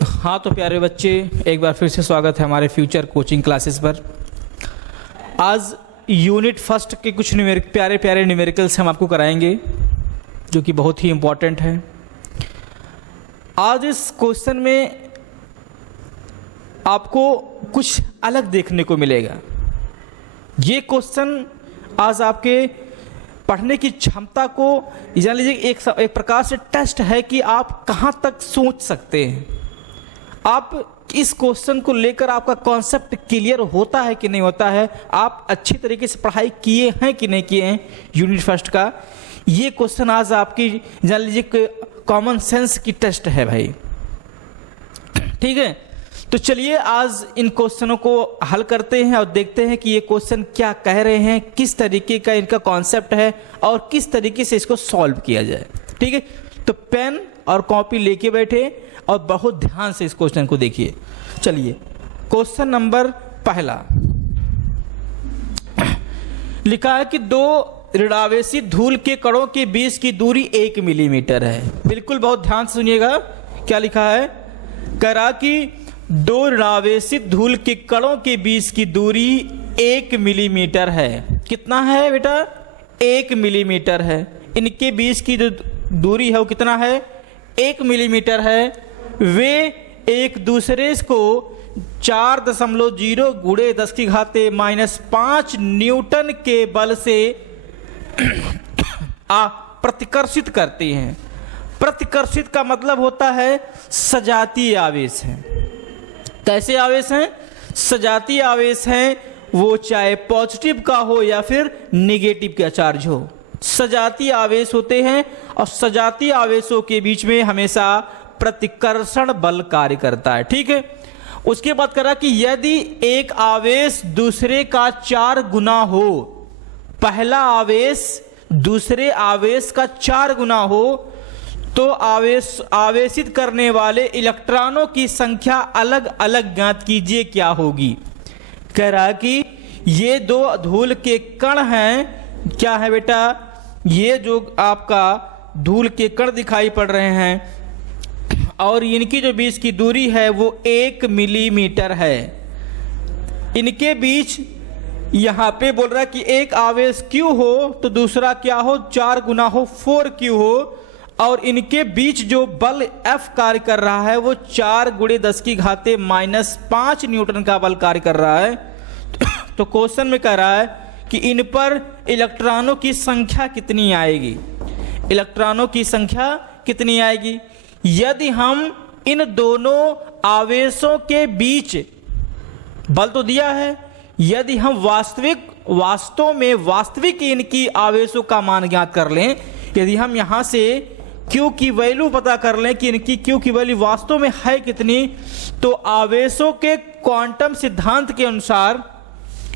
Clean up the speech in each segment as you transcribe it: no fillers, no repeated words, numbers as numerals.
हाँ तो प्यारे बच्चे, एक बार फिर से स्वागत है हमारे फ्यूचर कोचिंग क्लासेस पर। आज यूनिट फर्स्ट के कुछ प्यारे प्यारे न्यूमेरिकल्स हम आपको कराएंगे जो कि बहुत ही इम्पोर्टेंट है। आज इस क्वेश्चन में आपको कुछ अलग देखने को मिलेगा। ये क्वेश्चन आज आपके पढ़ने की क्षमता को जान लीजिए एक प्रकार से टेस्ट है कि आप कहाँ तक सोच सकते हैं। आप इस क्वेश्चन को लेकर आपका कॉन्सेप्ट क्लियर होता है कि नहीं होता है, आप अच्छी तरीके से पढ़ाई किए हैं कि नहीं किए हैं यूनिट फर्स्ट का। ये क्वेश्चन आज आपकी जान लीजिए कॉमन सेंस की टेस्ट है भाई, ठीक है। तो चलिए आज इन क्वेश्चनों को हल करते हैं और देखते हैं कि ये क्वेश्चन क्या कह रहे हैं, किस तरीके का इनका कॉन्सेप्ट है और किस तरीके से इसको सॉल्व किया जाए, ठीक है। तो पेन और कॉपी लेके बैठे और बहुत ध्यान से इस क्वेश्चन को देखिए। चलिए क्वेश्चन नंबर पहला लिखा है कि दो ऋणावेशी धूल के कणों के बीच की दूरी 1 मिलीमीटर है। बिल्कुल बहुत ध्यान से सुनिएगा, क्या लिखा है, कह रहा कि दो ऋणावेशी धूल के कणों के बीच की दूरी 1 मिलीमीटर है। कितना है बेटा, 1 मिलीमीटर है। इनके बीच की जो दूरी है वो कितना है, 1 मिलीमीटर है। वे एक दूसरे को 4.0 गुणे 10⁻⁻5 न्यूटन के बल से प्रतिकर्षित करते हैं। प्रतिकर्षित का मतलब होता है सजातीय आवेश है। कैसे आवेश हैं, सजातीय आवेश हैं, वो चाहे पॉजिटिव का हो या फिर नेगेटिव का चार्ज हो, सजातीय आवेश होते हैं। और सजातीय आवेशों के बीच में हमेशा प्रतिकर्षण बल कार्य करता है, ठीक है। उसके बाद करा कि यदि एक आवेश दूसरे का 4 गुना हो, पहला आवेश दूसरे आवेश का 4 गुना हो, तो आवेशित करने वाले इलेक्ट्रॉनों की संख्या अलग अलग ज्ञात कीजिए क्या होगी। कह रहा है कि ये दो धूल के कण हैं, क्या है बेटा, ये जो आपका धूल के कण दिखाई पड़ रहे हैं और इनकी जो बीच की दूरी है वो 1 मिलीमीटर है। इनके बीच यहाँ पे बोल रहा है कि एक आवेश Q हो तो दूसरा क्या हो, 4 गुना हो, 4Q हो। और इनके बीच जो बल F कार्य कर रहा है वो 4 गुणे 10⁻⁻5 न्यूटन का बल कार्य कर रहा है। तो क्वेश्चन में कह रहा है कि इन पर इलेक्ट्रॉनों की संख्या कितनी आएगी, इलेक्ट्रॉनों की संख्या कितनी आएगी। यदि हम इन दोनों आवेशों के बीच बल तो दिया है, यदि हम वास्तव में वास्तविक इनकी आवेशों का मान ज्ञात कर लें, यदि हम यहां से Q की वैल्यू पता कर लें कि इनकी Q की वैल्यू वास्तव में है कितनी, तो आवेशों के क्वांटम सिद्धांत के अनुसार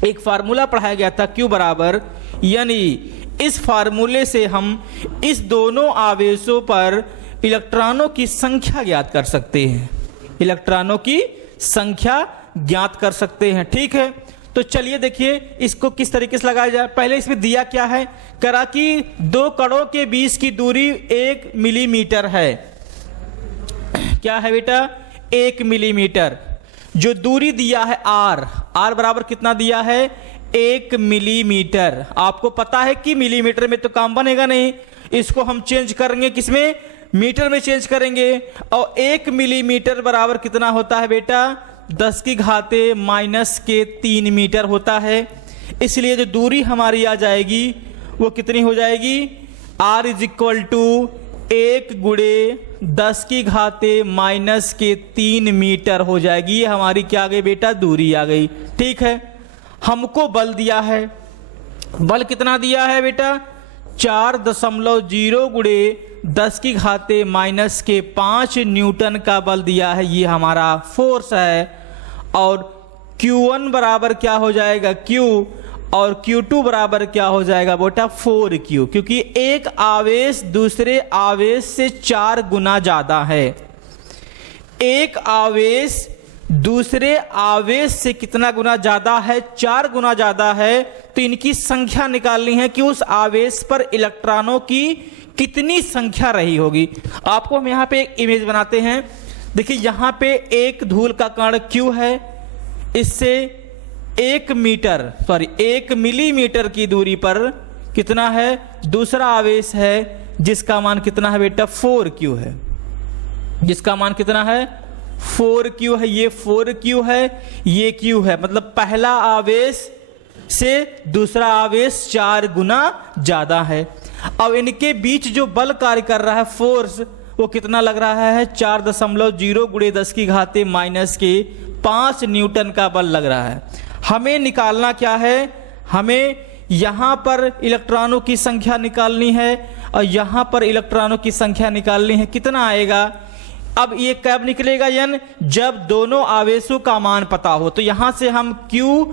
एक फार्मूला पढ़ाया गया था Q बराबर, यानी इस फार्मूले से हम इस दोनों आवेशों पर इलेक्ट्रॉनों की संख्या ज्ञात कर सकते हैं, इलेक्ट्रॉनों की संख्या ज्ञात कर सकते हैं, ठीक है। तो चलिए देखिए इसको किस तरीके से लगाया जाए। पहले इसमें दिया क्या है, करा कि दो कणों के बीच की दूरी 1 मिलीमीटर है। क्या है बेटा, 1 मिलीमीटर। जो दूरी दिया है R बराबर कितना दिया है, 1 मिलीमीटर। आपको पता है कि मिलीमीटर में तो काम बनेगा नहीं, इसको हम चेंज करेंगे किसमें, मीटर में चेंज करेंगे। और 1 मिलीमीटर बराबर कितना होता है बेटा, 10⁻⁻3 मीटर होता है। इसलिए जो दूरी हमारी आ जाएगी वो कितनी हो जाएगी, R = 1 गुणे 10⁻⁻3 मीटर हो जाएगी। ये हमारी क्या आ गई बेटा, दूरी आ गई, ठीक है। हमको बल दिया है, बल कितना दिया है बेटा, 4.0 गुणे 10⁻⁻5 न्यूटन का बल दिया है, ये हमारा फोर्स है। और Q1 बराबर क्या हो जाएगा, Q, और Q2 बराबर क्या हो जाएगा बेटा, 4Q, क्योंकि एक आवेश दूसरे आवेश से 4 गुना ज्यादा है। एक आवेश दूसरे आवेश से कितना गुना ज्यादा है, 4 गुना ज्यादा है। तो इनकी संख्या निकालनी है कि उस आवेश पर इलेक्ट्रॉनों की कितनी संख्या रही होगी। आपको हम यहाँ पे एक इमेज बनाते हैं देखिए यहाँ पे एक धूल का कण Q है, इससे 1 मिलीमीटर की दूरी पर कितना है दूसरा आवेश है, जिसका मान कितना है बेटा 4Q है, जिसका मान कितना है 4Q है। ये 4Q है, ये Q है, मतलब पहला आवेश से दूसरा आवेश 4 गुना ज्यादा है। अब इनके बीच जो बल कार्य कर रहा है फोर्स, वो कितना लग रहा है 4.0 गुणे 10⁻⁻⁵ न्यूटन का बल लग रहा है। हमें निकालना क्या है, हमें यहाँ पर इलेक्ट्रॉनों की संख्या निकालनी है और यहाँ पर इलेक्ट्रॉनों की संख्या निकालनी है। कितना आएगा, अब ये कब निकलेगा यन, जब दोनों आवेशों का मान पता हो। तो यहाँ से हम Q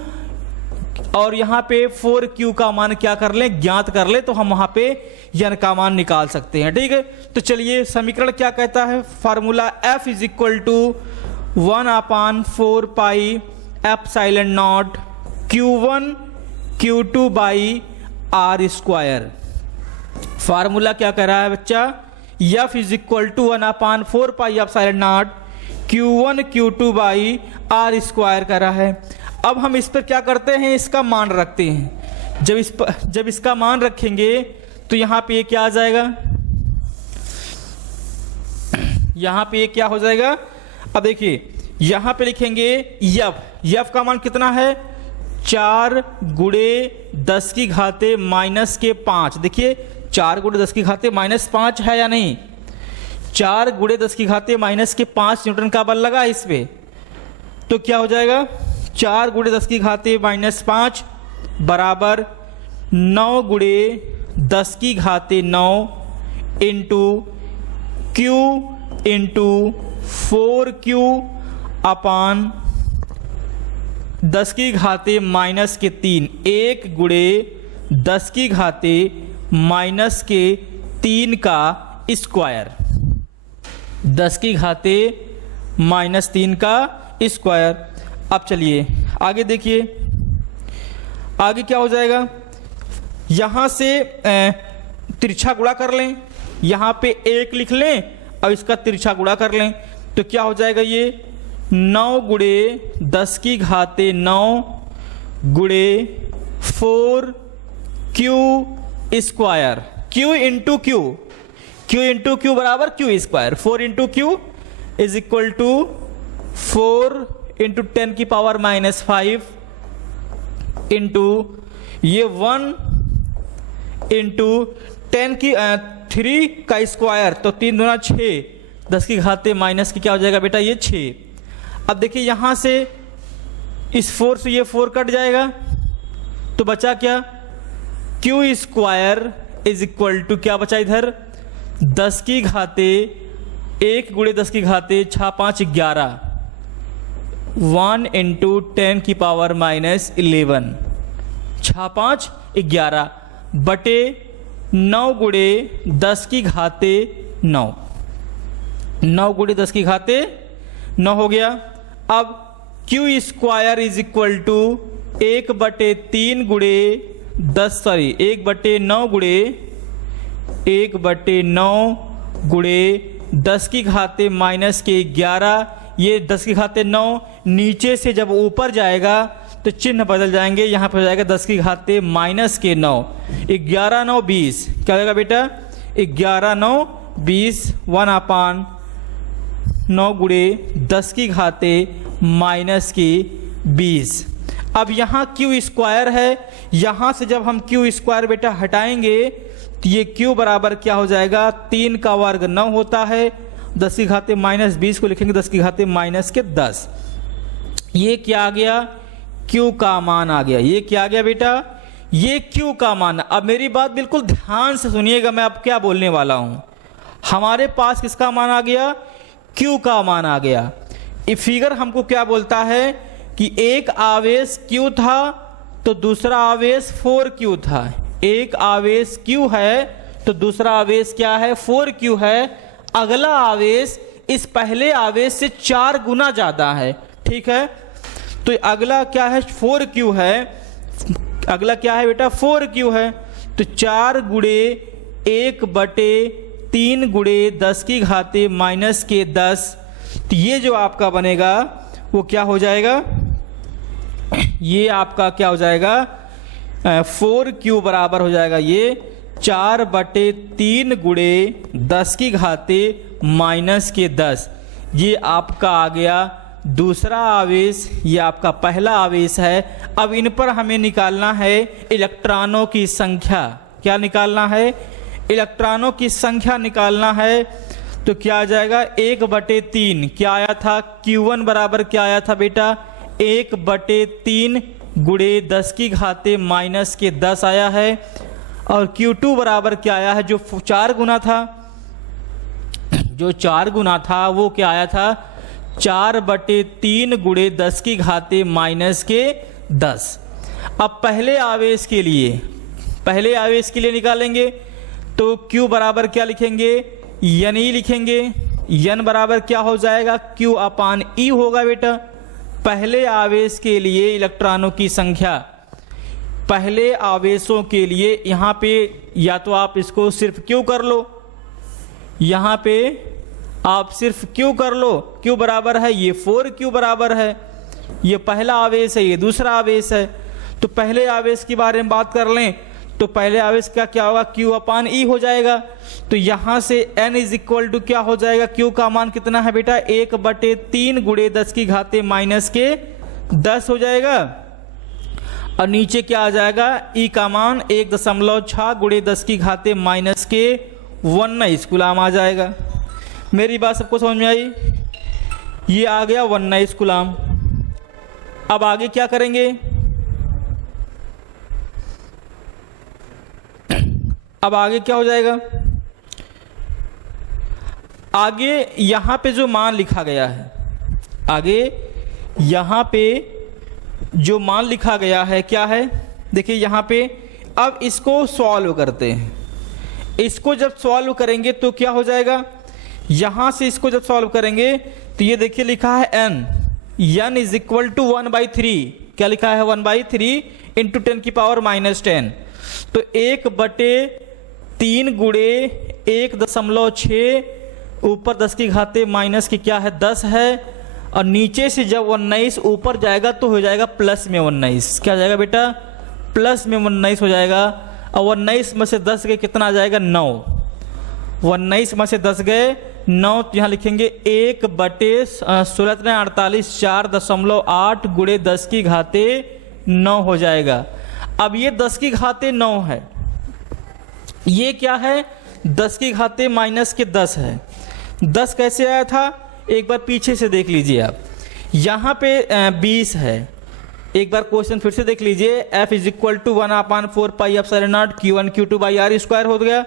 और यहाँ पे 4Q का मान क्या कर लें, ज्ञात कर ले, तो हम वहां पे यन का मान निकाल सकते हैं। ठीक है, तो चलिए समीकरण क्या कहता है, formula F is equal to 1/4 pi epsilon not Q1 Q2 by R square. Formula क्या कह रहा है बच्चा, F is equal to 1/4 pi epsilon not Q1 Q2 by R square कर रहा है। अब हम इस पर क्या करते हैं, इसका मान रखते हैं। जब इसका मान रखेंगे तो यहाँ पे ये क्या आ जाएगा, यहाँ पे ये क्या हो जाएगा। अब देखिए यहाँ पे लिखेंगे F का मान कितना है 4 गुणे 10⁻⁻⁵। देखिए 4 गुणे 10⁻⁻5 है या नहीं, 4 गुणे 10⁻⁻5 न्यूटन का बल लगा इस पे, तो क्या हो जाएगा 4 गुणे 10⁻5 बराबर 9 गुणे 10⁻9 इंटू Q इंटू 4Q अपान 10⁻⁻3। 1 गुणे 10⁻⁻3 का स्क्वायर, 10⁻⁻3 का स्क्वायर। अब चलिए आगे देखिए, आगे क्या हो जाएगा, यहां से तिरछा गुणा कर लें, यहां पे 1 लिख लें और इसका तिरछा गुणा कर लें, तो क्या हो जाएगा ये 9 गुणे 10⁻9 गुणे 4Q square, Q into Q बराबर Q square, 4 into Q is equal to 4 into 10⁻⁻5 into ये 1 इंटू 3 का स्क्वायर, तो 3 दूना 6, 10⁻⁻की क्या हो जाएगा बेटा ये 6। अब देखिए यहां से इस 4 से ये 4 कट जाएगा, तो बचा क्या Q square is equal to क्या बचा इधर 10⁻1 गुणे 10⁻6 11, 1 इंटू 10⁻11 6×5 11 बटे 9 गुणे 10⁻9, 9 गुणे 10⁻9 हो गया। अब Q square is equal to 1/3 गुणे 1/9 गुणे 10⁻11, ये 10⁻9 नीचे से जब ऊपर जाएगा तो चिन्ह बदल जाएंगे, यहाँ पर हो जाएगा 10⁻⁻9, 11 9 20, क्या होगा बेटा 11 9 20, 1/9 गुणे 10⁻⁻20। अब यहाँ Q स्क्वायर है, यहाँ से जब हम Q स्क्वायर बेटा हटाएंगे तो ये Q बराबर क्या हो जाएगा 3 का वर्ग 9 होता है, 10⁻⁻20 को लिखेंगे 10⁻⁻10। ये क्या आ गया Q का मान आ गया, ये क्या आ गया बेटा ये Q का मान। अब मेरी बात बिल्कुल ध्यान से सुनिएगा, मैं अब क्या बोलने वाला हूं। हमारे पास किसका मान आ गया Q का मान आ गया। ये फिगर हमको क्या बोलता है कि एक आवेश Q था तो दूसरा आवेश 4Q था, एक आवेश Q है तो दूसरा आवेश क्या है 4Q है। अगला आवेश इस पहले आवेश से 4 गुना ज्यादा है, ठीक है। तो अगला क्या है 4Q है, अगला क्या है बेटा 4Q है, तो 4 गुणे 1/3 गुणे 10⁻⁻10, तो ये जो आपका बनेगा वो क्या हो जाएगा, ये आपका क्या हो जाएगा 4q बराबर हो जाएगा ये 4/3 गुणे 10 की घाते -10। ये आपका आ गया दूसरा आवेश, ये आपका पहला आवेश है। अब इन पर हमें निकालना है इलेक्ट्रॉनों की संख्या। क्या निकालना है, इलेक्ट्रॉनों की संख्या निकालना है। तो क्या आ जाएगा 1/3, क्या आया था Q1 बराबर क्या आया था बेटा 1/3 गुणे 10 की घाते -10 आया है। और Q2 बराबर क्या आया है, जो 4 गुना था, जो 4 गुना था वो क्या आया था 4/3 गुणे 10 की घाते -10। अब पहले आवेश के लिए निकालेंगे तो Q बराबर क्या लिखेंगे N ही लिखेंगे। N बराबर क्या हो जाएगा Q/E होगा बेटा। पहले आवेश के लिए इलेक्ट्रॉनों की संख्या, पहले आवेशों के लिए यहाँ पे या तो आप इसको सिर्फ Q कर लो, यहाँ पे आप सिर्फ Q कर लो। Q बराबर है ये 4Q बराबर है, ये पहला आवेश है, ये दूसरा आवेश है। तो पहले आवेश के बारे में बात कर लें तो पहले आवेश का क्या होगा Q/E हो जाएगा। तो यहाँ से N इज इक्वल टू क्या हो जाएगा, Q का मान कितना है बेटा 1/3 गुणे 10 की घाते -10 हो जाएगा। और नीचे क्या आ जाएगा E का मान 1.6 गुणे 10 की घाते -19 कूलाम आ जाएगा। मेरी बात सबको समझ में आई, ये आ गया 19 कूलाम। अब आगे क्या करेंगे, अब आगे क्या हो जाएगा, आगे यहां पे जो मान लिखा गया है, आगे यहां पे जो मान लिखा गया है क्या है, देखिए यहां पे। अब इसको सॉल्व करते हैं, इसको जब सॉल्व करेंगे तो क्या हो जाएगा, यहां से इसको जब सॉल्व करेंगे तो ये देखिए लिखा है n इज इक्वल टू 1/3। क्या लिखा है 1/3 इंटू 10⁻⁻10। तो 1/3 गुणे 1.6 ऊपर 10 की घाते माइनस की क्या है 10 है। और नीचे से जब 19 ऊपर जाएगा तो हो जाएगा प्लस में 19। क्या जाएगा बेटा प्लस में 19 हो जाएगा। और 19 में से 10 गए कितना आ जाएगा 9। 19 में से 10 गए 9, तो यहाँ लिखेंगे 1/16 4.8 गुणे 10 की घाते 9 हो जाएगा। अब ये 10 की घाते 9 है, ये क्या है 10 की घाते -10 है। 10 कैसे आया था एक बार पीछे से देख लीजिए आप, यहाँ पे 20 है। एक बार क्वेश्चन फिर से देख लीजिए, F is equal to 1/4πε0 Q1 Q2/R² हो गया।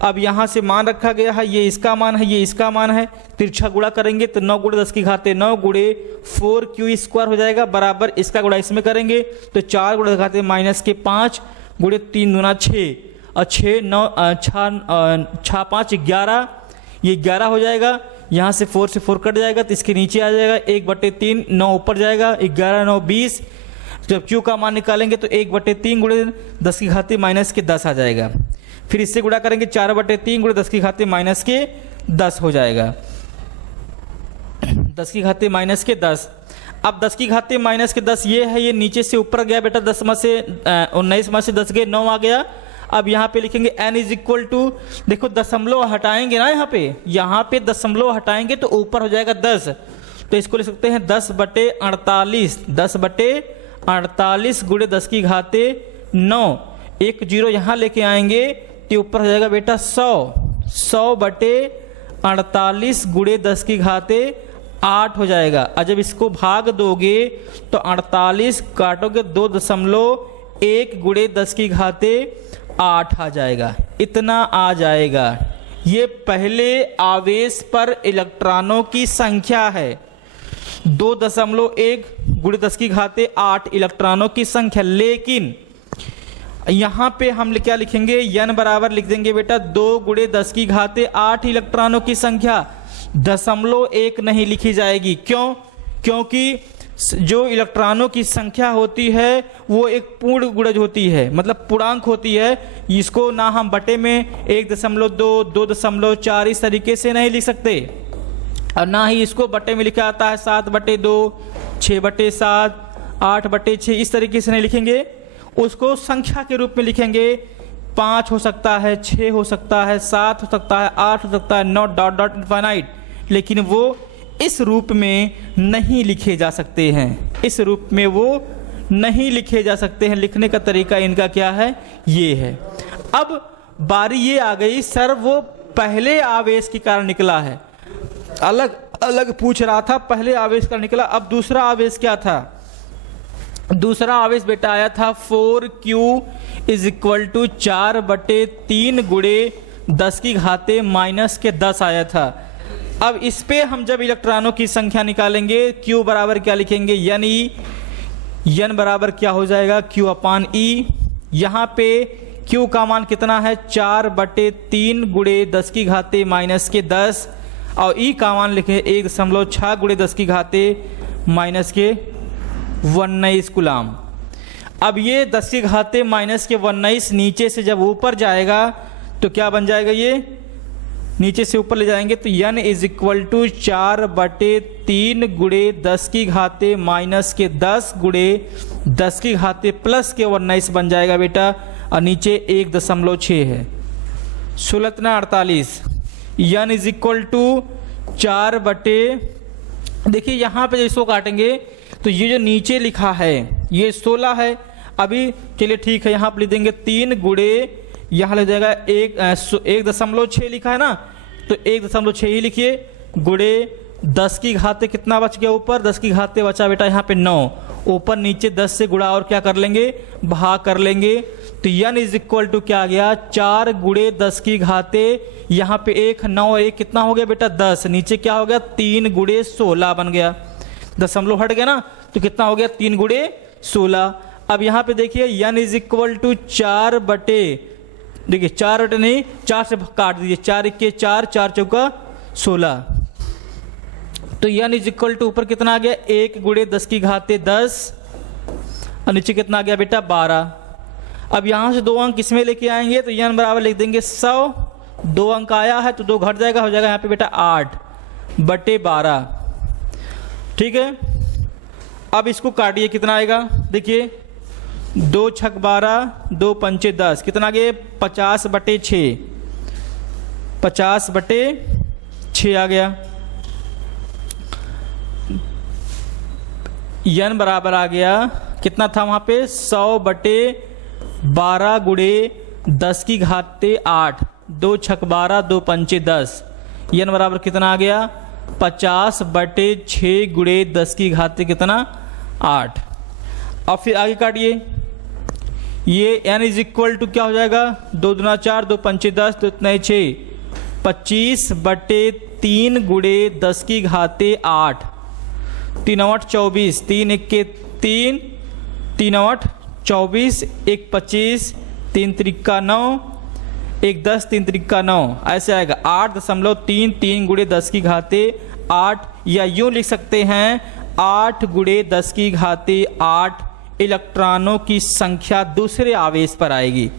अब यहाँ से मान रखा गया है, ये इसका मान है, ये इसका मान है। तिरछा गुणा करेंगे तो 9 गुणे 10 की घाते 9 गुणे 4Q² हो जाएगा, बराबर इसका गुणा इसमें करेंगे तो 4 गुणे 10 की घाते -5 गुणे 3 दूना 6 और 6 9 6 5 11, ये 11 हो जाएगा। यहाँ से 4 से 4 कट जाएगा तो इसके नीचे आ जाएगा 1/3, 9 ऊपर जाएगा 11 9 20। जब Q का मान निकालेंगे तो 1/3 गुणे 10 की घाते -10 आ जाएगा। फिर इससे गुणा करेंगे 4/3 गुणे 10 की घाते -10 हो जाएगा, 10 की घाते -10। अब 10 की घाते -10 ये है, ये नीचे से ऊपर गया बेटा 10 में से 19 में से 10 गए 9 आ गया। अब यहाँ पे लिखेंगे n इज इक्वल टू, देखो दशमलव हटाएंगे ना, यहाँ पे दशमलव हटाएंगे तो ऊपर हो जाएगा 10, तो इसको लिख सकते हैं 10/48। 10/48 गुणे 10 की घाते 9, एक 0 यहाँ लेके आएंगे तो ऊपर हो जाएगा बेटा 100। 100/48 गुणे 10 की घाते 8 हो जाएगा। और जब इसको भाग दोगे तो 48 काटोगे 2.1 गुणे 10 की घाते 8 आ जाएगा, इतना आ जाएगा। ये पहले आवेश पर इलेक्ट्रॉनों की संख्या है, 2.1 गुणे 10 की घाते 8 इलेक्ट्रॉनों की संख्या। लेकिन यहाँ पे हम क्या लिखेंगे, n बराबर लिख देंगे बेटा 2 गुणे 10 की घाते 8 इलेक्ट्रॉनों की संख्या। 0.1 नहीं लिखी जाएगी, क्यों? क्योंकि जो इलेक्ट्रॉनों की संख्या होती है वो एक पूर्ण गुणज होती है, मतलब पूर्णांक होती है। इसको ना हम बटे में 1.2 2.4 इस तरीके से नहीं लिख सकते। और ना ही इसको बटे में लिखा जाता है 7/2, 6/7, 8/6, इस तरीके से नहीं लिखेंगे, उसको संख्या के रूप में लिखेंगे। 5 हो सकता है, 6 हो सकता है, 7 हो सकता है, 8 हो सकता है, नॉट डॉट डॉट इनफाइनाइट, लेकिन वो इस रूप में नहीं लिखे जा सकते हैं, इस रूप में वो नहीं लिखे जा सकते हैं। लिखने का तरीका इनका क्या है, ये है। अब बारी ये आ गई, सर वो पहले आवेश के कारण निकला है, अलग अलग पूछ रहा था, पहले आवेश का निकला। अब दूसरा आवेश क्या था, दूसरा आवेश बेटा आया था 4Q = 4/3 × 10⁻⁻10 आया था। अब इस पे हम जब इलेक्ट्रॉनों की संख्या निकालेंगे, Q बराबर क्या लिखेंगे, N बराबर क्या हो जाएगा, Q/E। यहाँ पे Q का मान कितना है, 4/3 × 10⁻⁻10 और E का मान लिखे 1.6 × 10⁻⁻19 कूलाम। अब ये 10⁻⁻19 नीचे से जब ऊपर जाएगा तो क्या बन जाएगा, ये नीचे से ऊपर ले जाएंगे तो N = 4/3 × 10⁻⁻10 × 10⁻+19 बन जाएगा बेटा, और नीचे 1.6 है। 16×48 N = 4/, देखिए यहाँ पे इसको काटेंगे तो ये जो नीचे लिखा है ये 16 है। अभी चलिए ठीक है, यहाँ पर लिख देंगे 3 × यहाँ लग जाएगा 1.6 लिखा है ना, तो 1.6 ही लिखिए, गुड़े 10⁻⁻ कितना बच गया ऊपर, 10⁻⁻ बचा बेटा यहाँ पे 9, ऊपर नीचे 10 से गुणा और क्या कर लेंगे, भाग कर लेंगे। तो N = क्या आ गया, 4 × 10⁻⁻, यहाँ पे 1 9 1 कितना हो गया बेटा 10, नीचे क्या हो गया 3 × 16 बन गया, दशमलव हट गया ना, तो कितना हो गया 3 × 16। अब यहाँ पे देखिए N = 4/, देखिए 4 नहीं 4 से काट दीजिए, 4 × 1 4, 4 × 16, तो N = ऊपर कितना आ गया 1 × 10⁻10 और नीचे कितना आ गया बेटा 12। अब यहाँ से 2 अंक किसमें लेके आएंगे, तो N बराबर लिख देंगे 100, 2 अंक आया है तो 2 घट जाएगा, हो जाएगा यहाँ पे बेटा 8/12, ठीक है। अब इसको काटिए, कितना आएगा, देखिए 2 × 6 = 12, 2 × 5 = 10, कितना आ गया 50/6, 50/6 आ गया। N बराबर आ गया, कितना था वहाँ पे 100/12 × 10⁸, 2 × 6 = 12, 2 × 5 = 10, N बराबर कितना आ गया 50/6 × 10⁻, कितना 8। अब फिर आगे काटिए, ये N = क्या हो जाएगा 2 दूना 4, 2 × 5 = 10, 2 × 6, 25/3 × 10⁸, 3 × 8 = 24, 3 × 1 = 3, 3 × 8 = 24, 1 × 25, 3 × 3 = 9, 1 × 10, 3 × 3 = 9, ऐसे आएगा 8.33 × 10⁸, या यूं लिख सकते हैं 8 × 10⁸ इलेक्ट्रॉनों की संख्या दूसरे आवेश पर आएगी।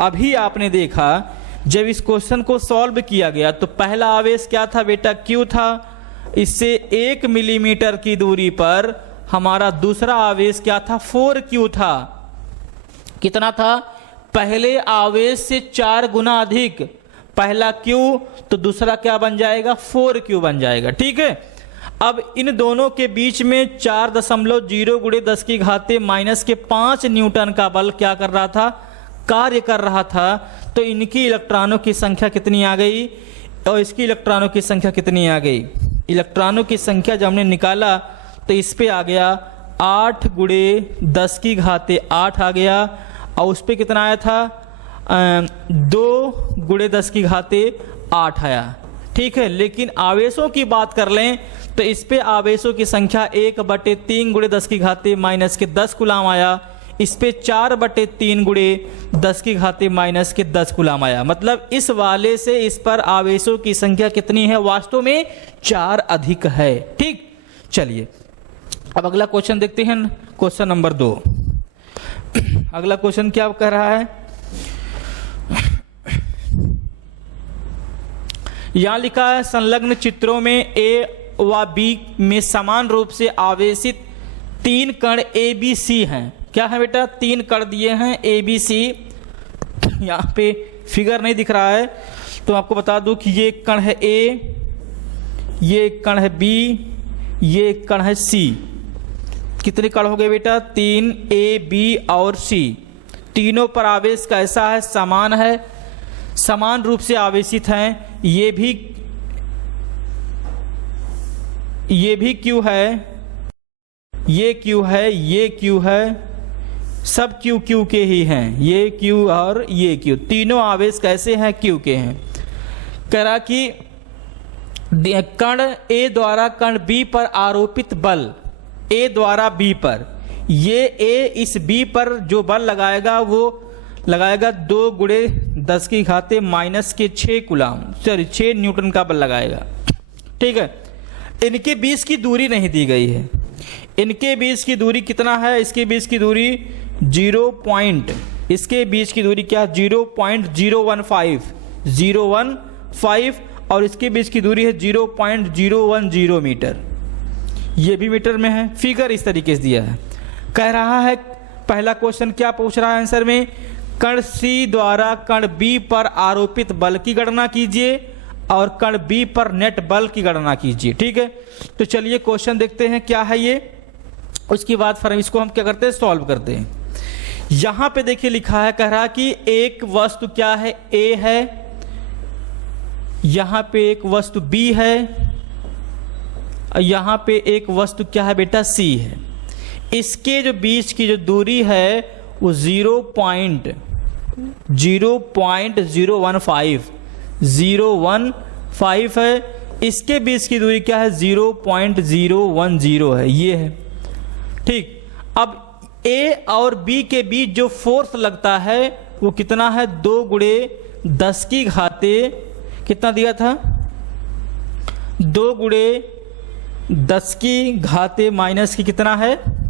अभी आपने देखा जब इस क्वेश्चन को सॉल्व किया गया तो पहला आवेश क्या था बेटा, Q था, इससे 1 मिलीमीटर की दूरी पर हमारा दूसरा आवेश क्या था, 4Q था। कितना था, पहले आवेश से 4 गुना अधिक, पहला Q तो दूसरा क्या बन जाएगा 4Q बन जाएगा, ठीक है। अब इन दोनों के बीच में 4.0 × 10⁻⁻5 न्यूटन का बल क्या कर रहा था, कार्य कर रहा था। तो इनकी इलेक्ट्रॉनों की संख्या कितनी आ गई और इसकी इलेक्ट्रॉनों की संख्या कितनी आ गई। इलेक्ट्रॉनों की संख्या जब हमने निकाला तो इस पे आ गया 8 × 10⁸ आ गया, और उस पे कितना आया था 2 × 10⁸ आया, ठीक है। लेकिन आवेशों की बात कर लें तो इस पे आवेशों की संख्या 1/3 × 10⁻⁻10 कूलाम आया, इस पे 4/3 × 10⁻⁻10 कूलाम आया। मतलब इस वाले से इस पर आवेशों की संख्या कितनी है, वास्तव में 4 अधिक है, ठीक। चलिए अब अगला क्वेश्चन देखते हैं, क्वेश्चन नंबर 2। अगला क्वेश्चन क्या कह रहा है, यहाँ लिखा है संलग्न चित्रों में ए व बी में समान रूप से आवेशित 3 कण ए बी सी हैं। क्या है बेटा? 3 कण दिए हैं ए बी सी। यहाँ पे फिगर नहीं दिख रहा है तो आपको बता दूं कि ये कण है ए, ये कण है बी, ये कण है सी। कितने कण हो गए बेटा? 3 ए बी और सी। तीनों पर आवेश कैसा है? समान है, समान रूप से आवेशित हैं। ये भी क्यू है, ये क्यू है, ये क्यू है, सब क्यू क्यू के ही हैं। ये क्यू और ये क्यू, तीनों आवेश कैसे हैं? क्यू के हैं। कह रहा कि कण ए द्वारा कण बी पर आरोपित बल, ए द्वारा बी पर, ये ए इस बी पर जो बल लगाएगा वो लगाएगा 2 गुणे 10 की घाते माइनस के 6 कूलम, सॉरी 6 न्यूटन का बल लगाएगा। ठीक है। इनके बीच की दूरी नहीं दी गई है। इनके बीच की दूरी कितना है? इसके बीच की दूरी 0. इसके बीच की दूरी क्या? 0.015 और इसके बीच की दूरी है 0.010 मीटर। ये भी मीटर में है। फिगर इस तरीके से दिया है। कह रहा है पहला क्वेश्चन क्या पूछ रहा है आंसर में? कण सी द्वारा कण बी पर आरोपित बल की गणना कीजिए और कण बी पर नेट बल की गणना कीजिए। ठीक है। तो चलिए क्वेश्चन देखते हैं क्या है ये, उसके बाद फिर इसको हम क्या करते हैं? सॉल्व करते हैं। यहां पे देखिए लिखा है, कह रहा कि एक वस्तु क्या है? ए है, यहां पे एक वस्तु बी है, यहां पे एक वस्तु क्या है बेटा? सी है। इसके जो बीच की जो दूरी है वो 0.015 है। इसके बीच की दूरी क्या है? 0.010 है। ये है। ठीक। अब ए और बी के बीच जो फोर्स लगता है वो कितना है? 2 गुणे 10 की घाते कितना दिया था? 2 गुणे 10 की घाते माइनस की कितना है?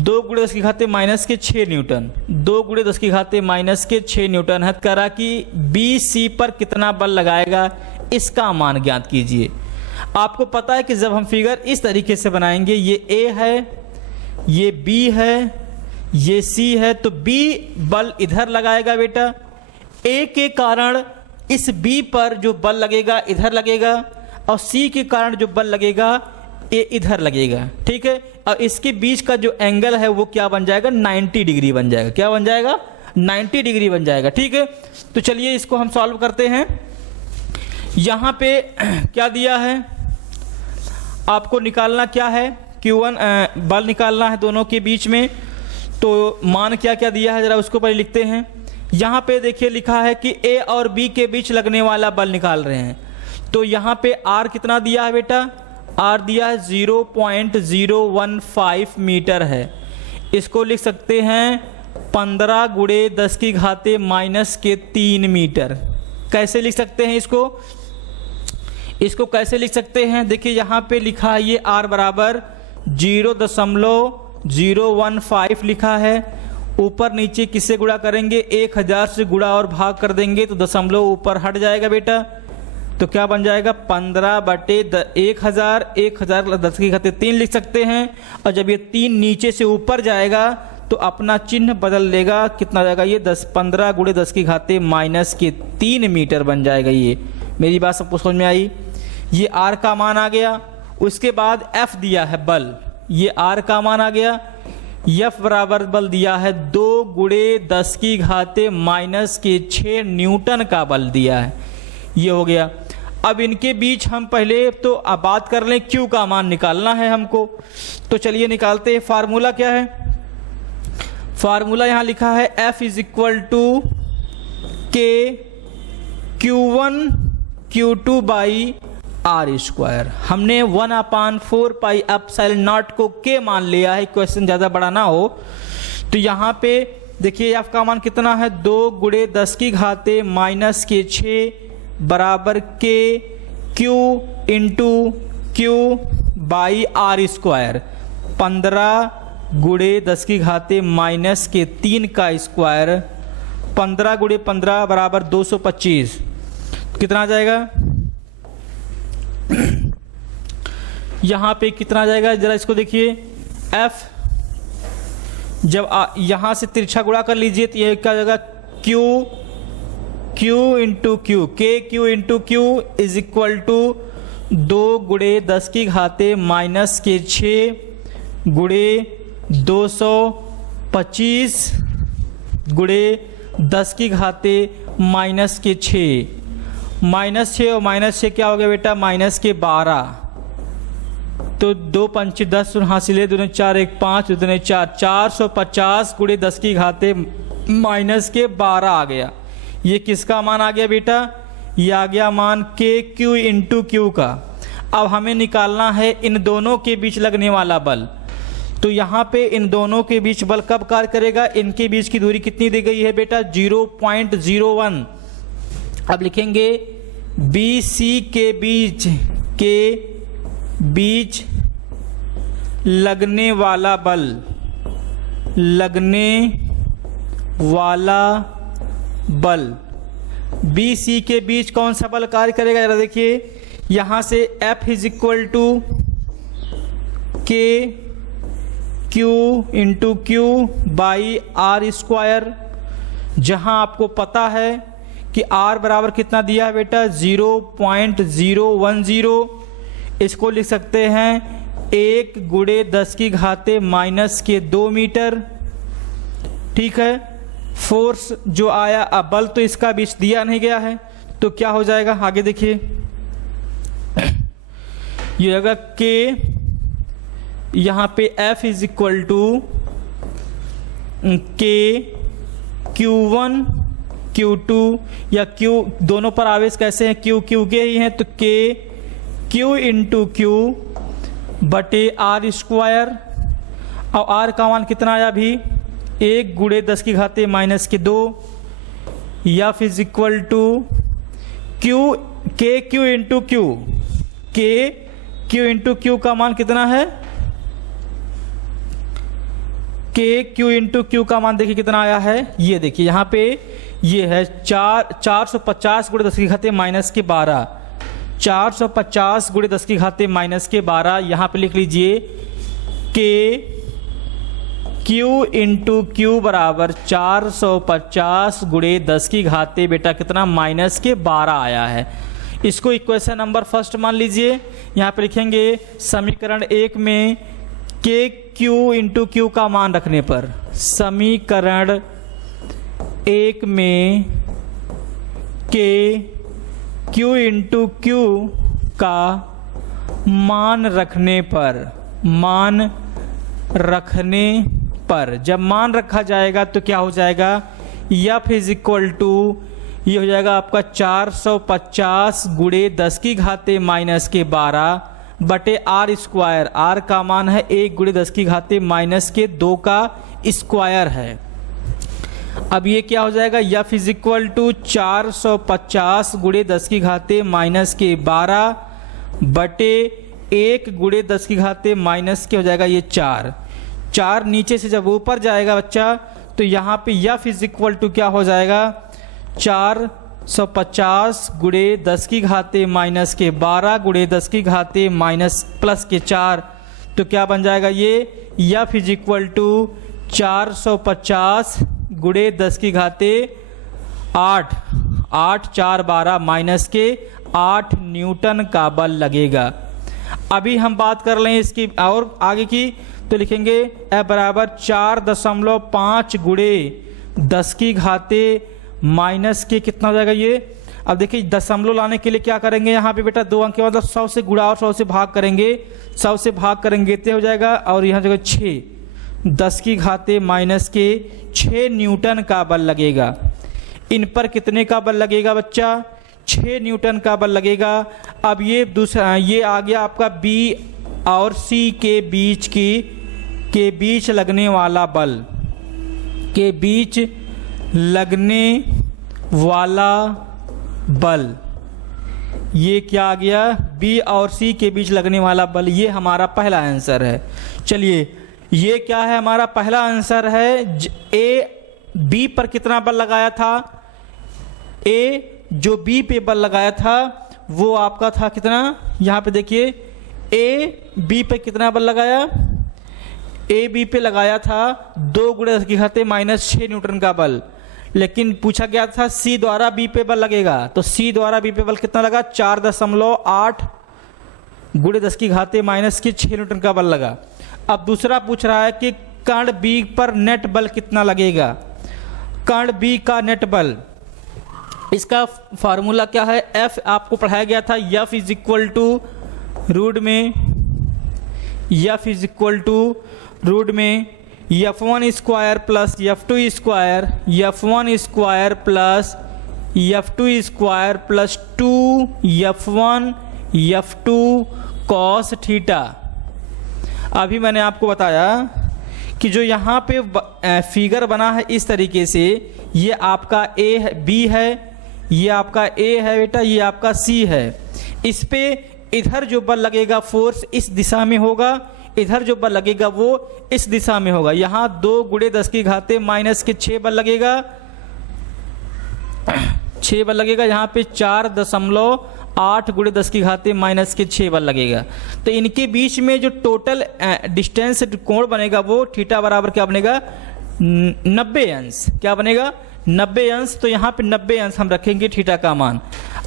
2 गुणे 10 की घाते माइनस के 6 न्यूटन। 2 गुणे 10 की घाते माइनस के 6 न्यूटन है। कह रहा कि बी सी पर कितना बल लगाएगा, इसका मान ज्ञात कीजिए। आपको पता है कि जब हम फिगर इस तरीके से बनाएंगे, ये ए है, ये बी है, ये सी है, तो बी बल इधर लगाएगा बेटा। ए के कारण इस बी पर जो बल लगेगा इधर लगेगा और सी के कारण जो बल लगेगा ये इधर लगेगा। ठीक है। और इसके बीच का जो एंगल है वो क्या बन जाएगा? 90 डिग्री बन जाएगा। क्या बन जाएगा? 90 डिग्री बन जाएगा। ठीक है। तो चलिए इसको हम सॉल्व करते हैं। यहां पे क्या दिया है? आपको निकालना क्या है? Q1 बल निकालना है दोनों के बीच में। तो मान क्या क्या दिया है जरा उसको पहले लिखते हैं। यहां पे देखिए लिखा है कि ए और बी के बीच लगने वाला बल निकाल रहे हैं। तो यहां पे आर कितना दिया है बेटा? आर दिया है 0.015 मीटर है। इसको लिख सकते हैं 15 गुणे 10 की घाते माइनस के 3 मीटर। कैसे लिख सकते हैं इसको कैसे लिख सकते हैं? देखिए यहाँ पे लिखा है ये आर बराबर 0.015 लिखा है। ऊपर नीचे किससे गुणा करेंगे? 1000 से गुणा और भाग कर देंगे तो दशमलव ऊपर हट जाएगा बेटा। तो क्या बन जाएगा? 15/1000, 1000 10 की घाते 3 लिख सकते हैं। और जब ये 3 नीचे से ऊपर जाएगा तो अपना चिन्ह बदल लेगा। कितना जाएगा ये? 15 गुणे 10 की घाते माइनस के 3 मीटर बन जाएगा। ये मेरी बात सबको समझ में आई? ये आर का मान आ गया। उसके बाद एफ दिया है बल, ये आर का मान आ गया। एफ बराबर बल दिया है 2 गुणे 10 की घाते माइनस के 6 न्यूटन का बल दिया है। ये हो गया। अब इनके बीच हम पहले तो अब बात कर लें, क्यू का मान निकालना है हमको। तो चलिए निकालते हैं। फार्मूला क्या है? फार्मूला यहां लिखा है F इज इक्वल टू के Q1 Q2 by R square. हमने 1/4 पाई एप्सिलॉन नॉट को के मान लिया है, क्वेश्चन ज़्यादा बड़ा ना हो। तो यहाँ पे देखिए एफ का मान कितना है? 2 गुणे 10 की घाते माइनस के 6 बराबर के Q into Q by R square. 15 गुणे 10 की घाते माइनस के 3 का स्क्वायर। 15 गुणे 15 बराबर 225। कितना आ जाएगा, यहाँ पे कितना आ जाएगा, जरा इसको देखिए। F जब यहाँ से तिरछा गुणा कर लीजिए तो ये क्या हो जाएगा, Q into Q, KQ into Q is equal to 2 गुणे 10 की घाते माइनस के 6 गुणे 225 गुणे 10 की घाते माइनस के 6, माइनस 6 और माइनस 6 क्या हो गया बेटा, माइनस के 12। तो 2 पंच 10 हासिल, 2 4 1 5 2 4, 450 गुणे 10 की घाते माइनस के 12 आ गया। ये किसका मान आ गया बेटा, ये आ गया मान KQ इंटू क्यू का। अब हमें निकालना है इन दोनों के बीच लगने वाला बल। तो यहाँ पे इन दोनों के बीच बल कब कार्य करेगा, इनके बीच की दूरी कितनी दी गई है बेटा, 0.01। अब लिखेंगे BC के बीच लगने वाला बल, BC के बीच कौन सा बल कार्य करेगा, जरा देखिए। यहां से F is equal to KQ into Q by R square, जहां आपको पता है कि R बराबर कितना दिया है बेटा, 0.010। इसको लिख सकते हैं 1 गुणे 10 की घाते माइनस के 2 मीटर। ठीक है, फोर्स जो आया, अब बल तो इसका बीच दिया नहीं गया है, तो क्या हो जाएगा, आगे देखिए। ये होगा K, यहां पे F is equal to Q1 Q2 या Q, दोनों पर आवेश कैसे हैं, Q के ही हैं, तो Q इंटू क्यू बटे R स्क्वायर। और R का मान कितना आया अभी, 1 गुणे 10 की घाते माइनस के 2, या फिर equal to KQ into Q, KQ into Q का मान कितना है, KQ इंटू क्यू का मान देखिए कितना आया है, ये देखिए यहाँ पे ये है 450 गुणे 10 की घाते माइनस के 12, 450 गुणे 10 की घाते माइनस के 12। यहाँ पे लिख लीजिए KQ इंटू क्यू बराबर 450 गुणे 10 की घाते बेटा कितना, माइनस के 12 आया है। इसको इक्वेशन नंबर फर्स्ट मान लीजिए। यहाँ पे लिखेंगे समीकरण 1 में KQ इंटू क्यू का मान रखने पर, समीकरण 1 में KQ इंटू क्यू का मान रखने पर, जब मान रखा जाएगा तो क्या हो जाएगा, F इज इक्वल टू, ये हो जाएगा आपका 450 गुणे 10 की घाते माइनस के 12 बटे R स्क्वायर। R का मान है 1 गुणे 10 की घाते माइनस के 2 का स्क्वायर है। अब ये क्या हो जाएगा, F इज इक्वल टू 450 गुणे 10 की घाते माइनस के 12 बटे 1 गुणे 10 की घाते माइनस के हो जाएगा ये 4 नीचे से जब ऊपर जाएगा बच्चा तो यहाँ पे F इज इक्वल टू क्या हो जाएगा, 450 गुणे 10 की घाते माइनस के 12 गुणे 10 की घाते माइनस प्लस के 4, तो क्या बन जाएगा ये, F इज इक्वल टू 450 गुणे 10 की घाते 8 4 12 माइनस के 8 न्यूटन का बल लगेगा। अभी हम बात कर लें इसकी और आगे की, तो लिखेंगे F बराबर 4.5 गुणे 10 की घाते माइनस के कितना हो जाएगा ये। अब देखिए दशमलव लाने के लिए क्या करेंगे, यहाँ पे बेटा 2 अंक के मतलब 100 से गुणा और 100 से भाग करेंगे, 100 से भाग करेंगे तो हो जाएगा, और यहाँ जगह 6 10 की घाते माइनस के 6 न्यूटन का बल लगेगा। इन पर कितने का बल लगेगा बच्चा, 6 न्यूटन का बल लगेगा। अब ये दूसरा, ये आ गया आपका B और C के बीच लगने वाला बल, के बीच लगने वाला बल, ये क्या आ गया, B और C के बीच लगने वाला बल, ये हमारा पहला आंसर है। चलिए ये क्या है, हमारा पहला आंसर है। A B पर कितना बल लगाया था, A जो बी पे बल लगाया था वो आपका था कितना, यहाँ पे देखिए ए बी पे कितना बल लगाया, ए बी पे लगाया था 2 × 10⁻⁻⁶ न्यूटन का बल। लेकिन पूछा गया था सी द्वारा बी पे बल लगेगा, तो सी द्वारा बी पे बल कितना लगा, 4.8 × 10⁻⁻⁶ न्यूटन का बल लगा। अब दूसरा पूछ रहा है कि कण बी पर नेट बल कितना लगेगा, कण बी का नेट बल, इसका फार्मूला क्या है, एफ आपको पढ़ाया गया था, F is equal to root में, F is equal to root में f1 square plus f2 square, f1 square plus f2 square plus 2f1 f2 cos theta. अभी मैंने आपको बताया कि जो यहाँ पे फिगर बना है इस तरीके से, ये आपका ए है, बी है, ये आपका ए है बेटा, ये आपका सी है। इस पे इधर जो बल लगेगा फोर्स इस दिशा में होगा, इधर जो बल लगेगा वो इस दिशा में होगा। यहाँ 2 × 10⁻⁻⁶ बल लगेगा, 6 बल लगेगा, यहाँ पे 4.8 × 10⁻⁻⁶ बल लगेगा। तो इनके बीच में जो टोटल डिस्टेंस कोण बनेगा वो थीटा बराबर क्या बनेगा, 90 अंश। क्या बनेगा, 90 अंश। तो यहाँ पे 90 अंश हम रखेंगे थीटा का मान।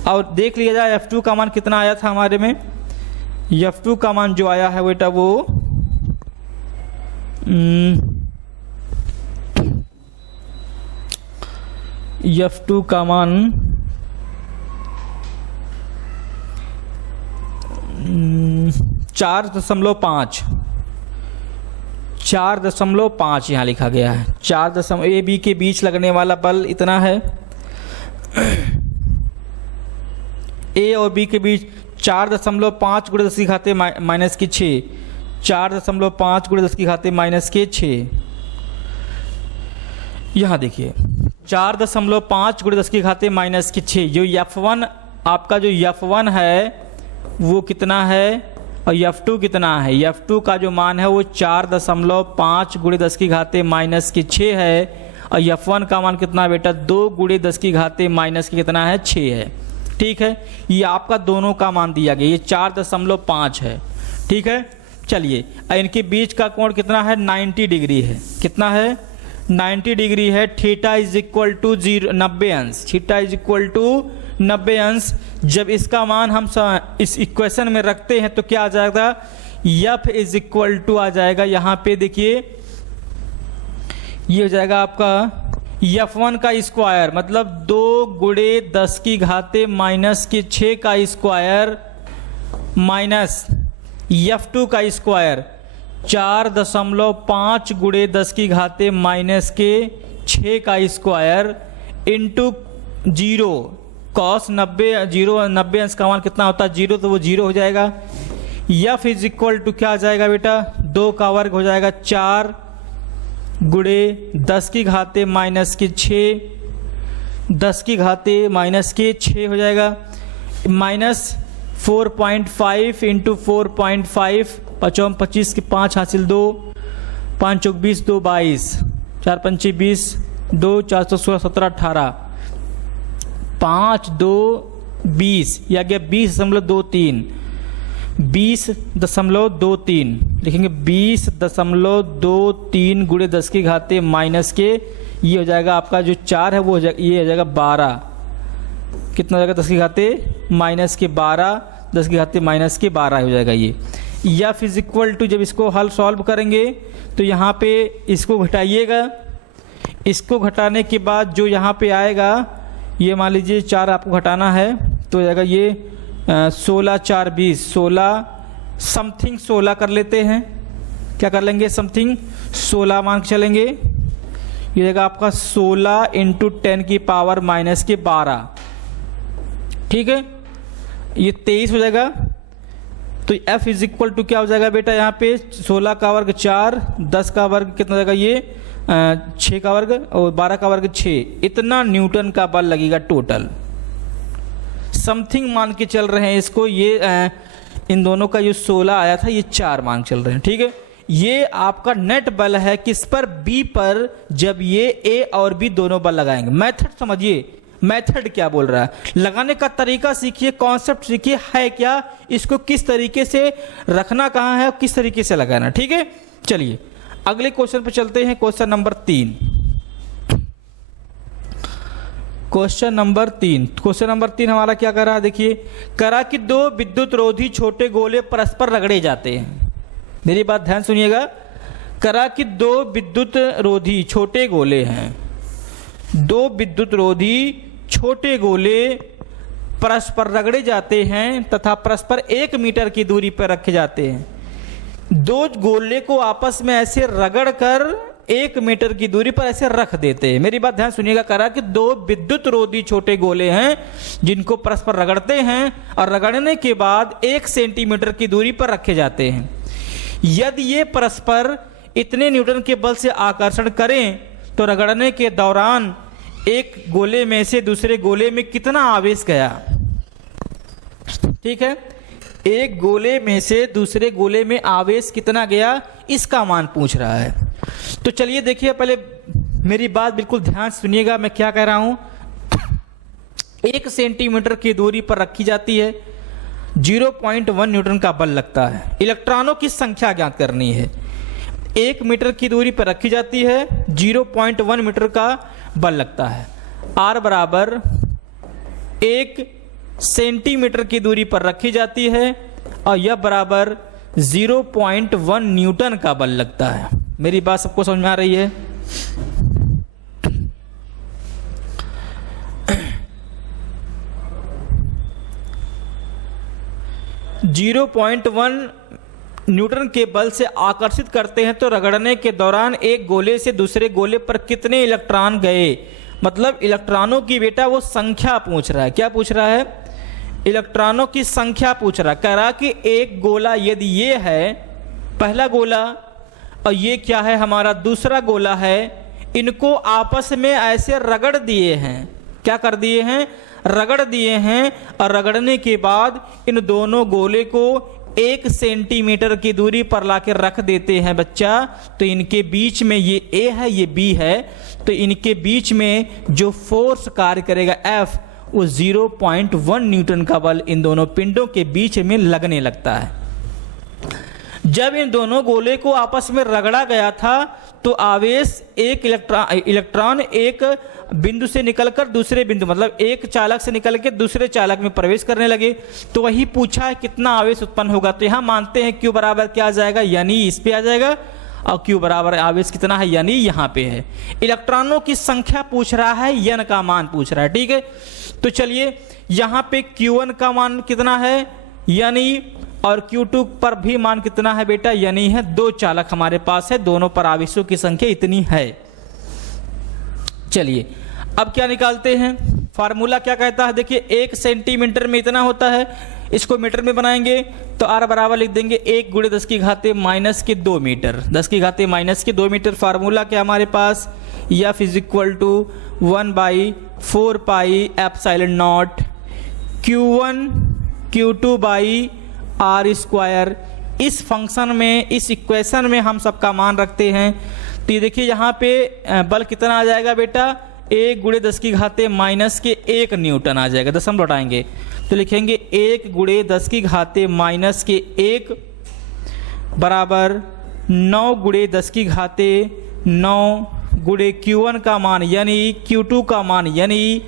और देख लिया जाए F2 का मान कितना आया था हमारे में, F2 का मान जो आया है बेटा वो F2 का मान 4.5 यहाँ लिखा गया है। 4 ए बी के बीच लगने वाला बल इतना है, ए और बी के बीच 4.5 × 10⁻⁻⁶, 4.5 × 10⁻⁻⁶। यहाँ देखिए 4.5 × 10⁻⁻⁶। जो F1 आपका जो F1 है वो कितना है और F2 कितना है, F2 का जो मान है वो 4.5 × 10⁻⁻⁶ है और F1 का मान कितना बेटा 2 × 10⁻⁻⁶ कितना है, 6 है। ठीक है, ये आपका दोनों का मान दिया गया, ये 4.5 है। ठीक है, चलिए इनके बीच का कोण कितना है, 90 डिग्री है। कितना है, 90 डिग्री है। थीटा इज इक्वल टू 90 अंश, थीटा इज इक्वल टू 90 अंश। जब इसका मान हम इस इक्वेशन में रखते हैं तो क्या आ जाएगा, F इज इक्वल टू आ जाएगा, यहाँ पे देखिए ये हो जाएगा आपका F1 का स्क्वायर मतलब 2 × 10⁻⁻⁶ का स्क्वायर माइनस F2 का स्क्वायर 4.5 × 10⁻⁻⁶ का स्क्वायर इंटू 0 कॉस 90 अंश का मान कितना होता है 0, तो वो 0 हो जाएगा। F इज इक्वल टू क्या आ जाएगा बेटा, 2 का वर्ग हो जाएगा 4 × 10⁻⁻⁶, 10⁻⁻⁶ हो जाएगा माइनस 4.5 इंटू 4.5, 5 25 के 5 हासिल 2, 5 चौक 20, 2 22, 4 पंचे 20, 2 4 16 17 18, 5 2 20, या गया 20.23, 20.23 लिखेंगे 20.23 × 10⁻⁻⁶, ये हो जाएगा आपका जो 4 है वो हो जाएगा, ये हो जाएगा 12, कितना हो जाएगा 10⁻⁻12, 10⁻⁻12 हो जाएगा ये। F इज इक्वल टू जब इसको हल सॉल्व करेंगे तो यहाँ पे इसको घटाइएगा, इसको घटाने के बाद जो यहाँ पे आएगा ये मान लीजिए 4 आपको घटाना है तो हो जाएगा ये 16 4 20, 16 समथिंग 16 कर लेते हैं, क्या कर लेंगे समथिंग 16 मान के चलेंगे, ये जाएगा आपका 16 इंटू 10⁻⁻12। ठीक है, ये 23 हो जाएगा। तो F इज इक्वल टू क्या हो जाएगा बेटा, यहाँ पे 16 का वर्ग 4, 10 का वर्ग कितना हो जाएगा ये 6 का वर्ग और 12 का वर्ग 6, इतना न्यूटन का बल लगेगा टोटल। समथिंग मान के चल रहे हैं इसको, ये इन दोनों का जो 16 आया था ये 4 मान चल रहे हैं। ठीक है, ये आपका नेट बल है किस पर, B पर, जब ये A और B दोनों बल लगाएंगे। मेथड समझिए, मेथड क्या बोल रहा है, लगाने का तरीका सीखिए, कॉन्सेप्ट सीखिए है क्या, इसको किस तरीके से रखना कहाँ है और किस तरीके से लगाना। ठीक है, चलिए अगले क्वेश्चन पे चलते हैं। Question number 3। क्वेश्चन नंबर 3 हमारा क्या कर रहा है, देखिए, करा कि दो विद्युत रोधी छोटे गोले परस्पर रगड़े जाते हैं। मेरी बात ध्यान सुनिएगा, करा कि दो विद्युत रोधी छोटे गोले हैं, दो विद्युत रोधी छोटे गोले परस्पर रगड़े जाते हैं तथा परस्पर 1 मीटर की दूरी पर रखे जाते हैं। दो गोले को आपस में ऐसे रगड़ कर 1 मीटर की दूरी पर ऐसे रख देते हैं। मेरी बात ध्यान सुनिएगा, करा कि दो विद्युत रोधी छोटे गोले हैं जिनको परस्पर रगड़ते हैं और रगड़ने के बाद 1 सेंटीमीटर की दूरी पर रखे जाते हैं। यदि ये परस्पर इतने न्यूटन के बल से आकर्षण करें तो रगड़ने के दौरान एक गोले में से दूसरे गोले में कितना आवेश गया। ठीक है, एक गोले में से दूसरे गोले में आवेश कितना गया, इसका मान पूछ रहा है। तो चलिए देखिए, पहले मेरी बात बिल्कुल ध्यान सुनिएगा, मैं क्या कह रहा हूं। 1 सेंटीमीटर की दूरी पर रखी जाती है, 0.1 न्यूटन का बल लगता है। इलेक्ट्रॉनों की संख्या ज्ञात करनी है। 1 मीटर की दूरी पर रखी जाती है, 0.1 मीटर का बल लगता है। R बराबर 1 सेंटीमीटर की दूरी पर रखी जाती है और यह बराबर 0.1 न्यूटन का बल लगता है। मेरी बात सबको समझ में आ रही है? जीरो 0.1 न्यूटन के बल से आकर्षित करते हैं तो रगड़ने के दौरान एक गोले से दूसरे गोले पर कितने इलेक्ट्रॉन गए। मतलब इलेक्ट्रॉनों की बेटा वो संख्या पूछ रहा है। क्या पूछ रहा है? इलेक्ट्रॉनों की संख्या पूछ रहा है। कह रहा कि एक गोला यदि ये है पहला गोला और ये क्या है हमारा दूसरा गोला है, इनको आपस में ऐसे रगड़ दिए हैं। क्या कर दिए हैं? रगड़ दिए हैं। और रगड़ने के बाद इन दोनों गोले को 1 सेंटीमीटर की दूरी पर लाकर रख देते हैं बच्चा। तो इनके बीच में ये ए है ये बी है, तो इनके बीच में जो फोर्स कार्य करेगा F, वो 0.1 न्यूटन का बल इन दोनों पिंडों के बीच में लगने लगता है। जब इन दोनों गोले को आपस में रगड़ा गया था तो आवेश एक इलेक्ट्रॉन एक बिंदु से निकलकर दूसरे बिंदु, मतलब एक चालक से निकल के दूसरे चालक में प्रवेश करने लगे। तो वही पूछा है कितना आवेश उत्पन्न होगा। तो यहां मानते हैं Q बराबर क्या आ जाएगा, यानी इस पे आ जाएगा, और Q बराबर आवेश कितना है, यानी यहां पे है। इलेक्ट्रॉनों की संख्या पूछ रहा है, N का मान पूछ रहा है। ठीक है, तो चलिए यहां पे Q1 का मान कितना है, यानी, और Q2 पर भी मान कितना है बेटा, यानी है। 2 चालक हमारे पास है, दोनों पर आवेशों की संख्या इतनी है। चलिए अब क्या निकालते हैं, फार्मूला क्या कहता है। देखिए 1 सेंटीमीटर में इतना होता है, इसको मीटर में बनाएंगे तो R बराबर लिख देंगे 1 × 10⁻² मीटर। 10⁻² मीटर। फार्मूला क्या हमारे पास, F = 1/4πε0 Q1 Q2/R²। इस फंक्शन में, इस इक्वेशन में हम सबका मान रखते हैं। तो ये देखिए यहाँ पे बल कितना आ जाएगा बेटा, 1 × 10⁻1 न्यूटन आ जाएगा। दशमलव हटाएंगे तो लिखेंगे 1 × 10⁻1 बराबर 9 × 10⁹ Q1 का मान यानी Q2 का मान यानी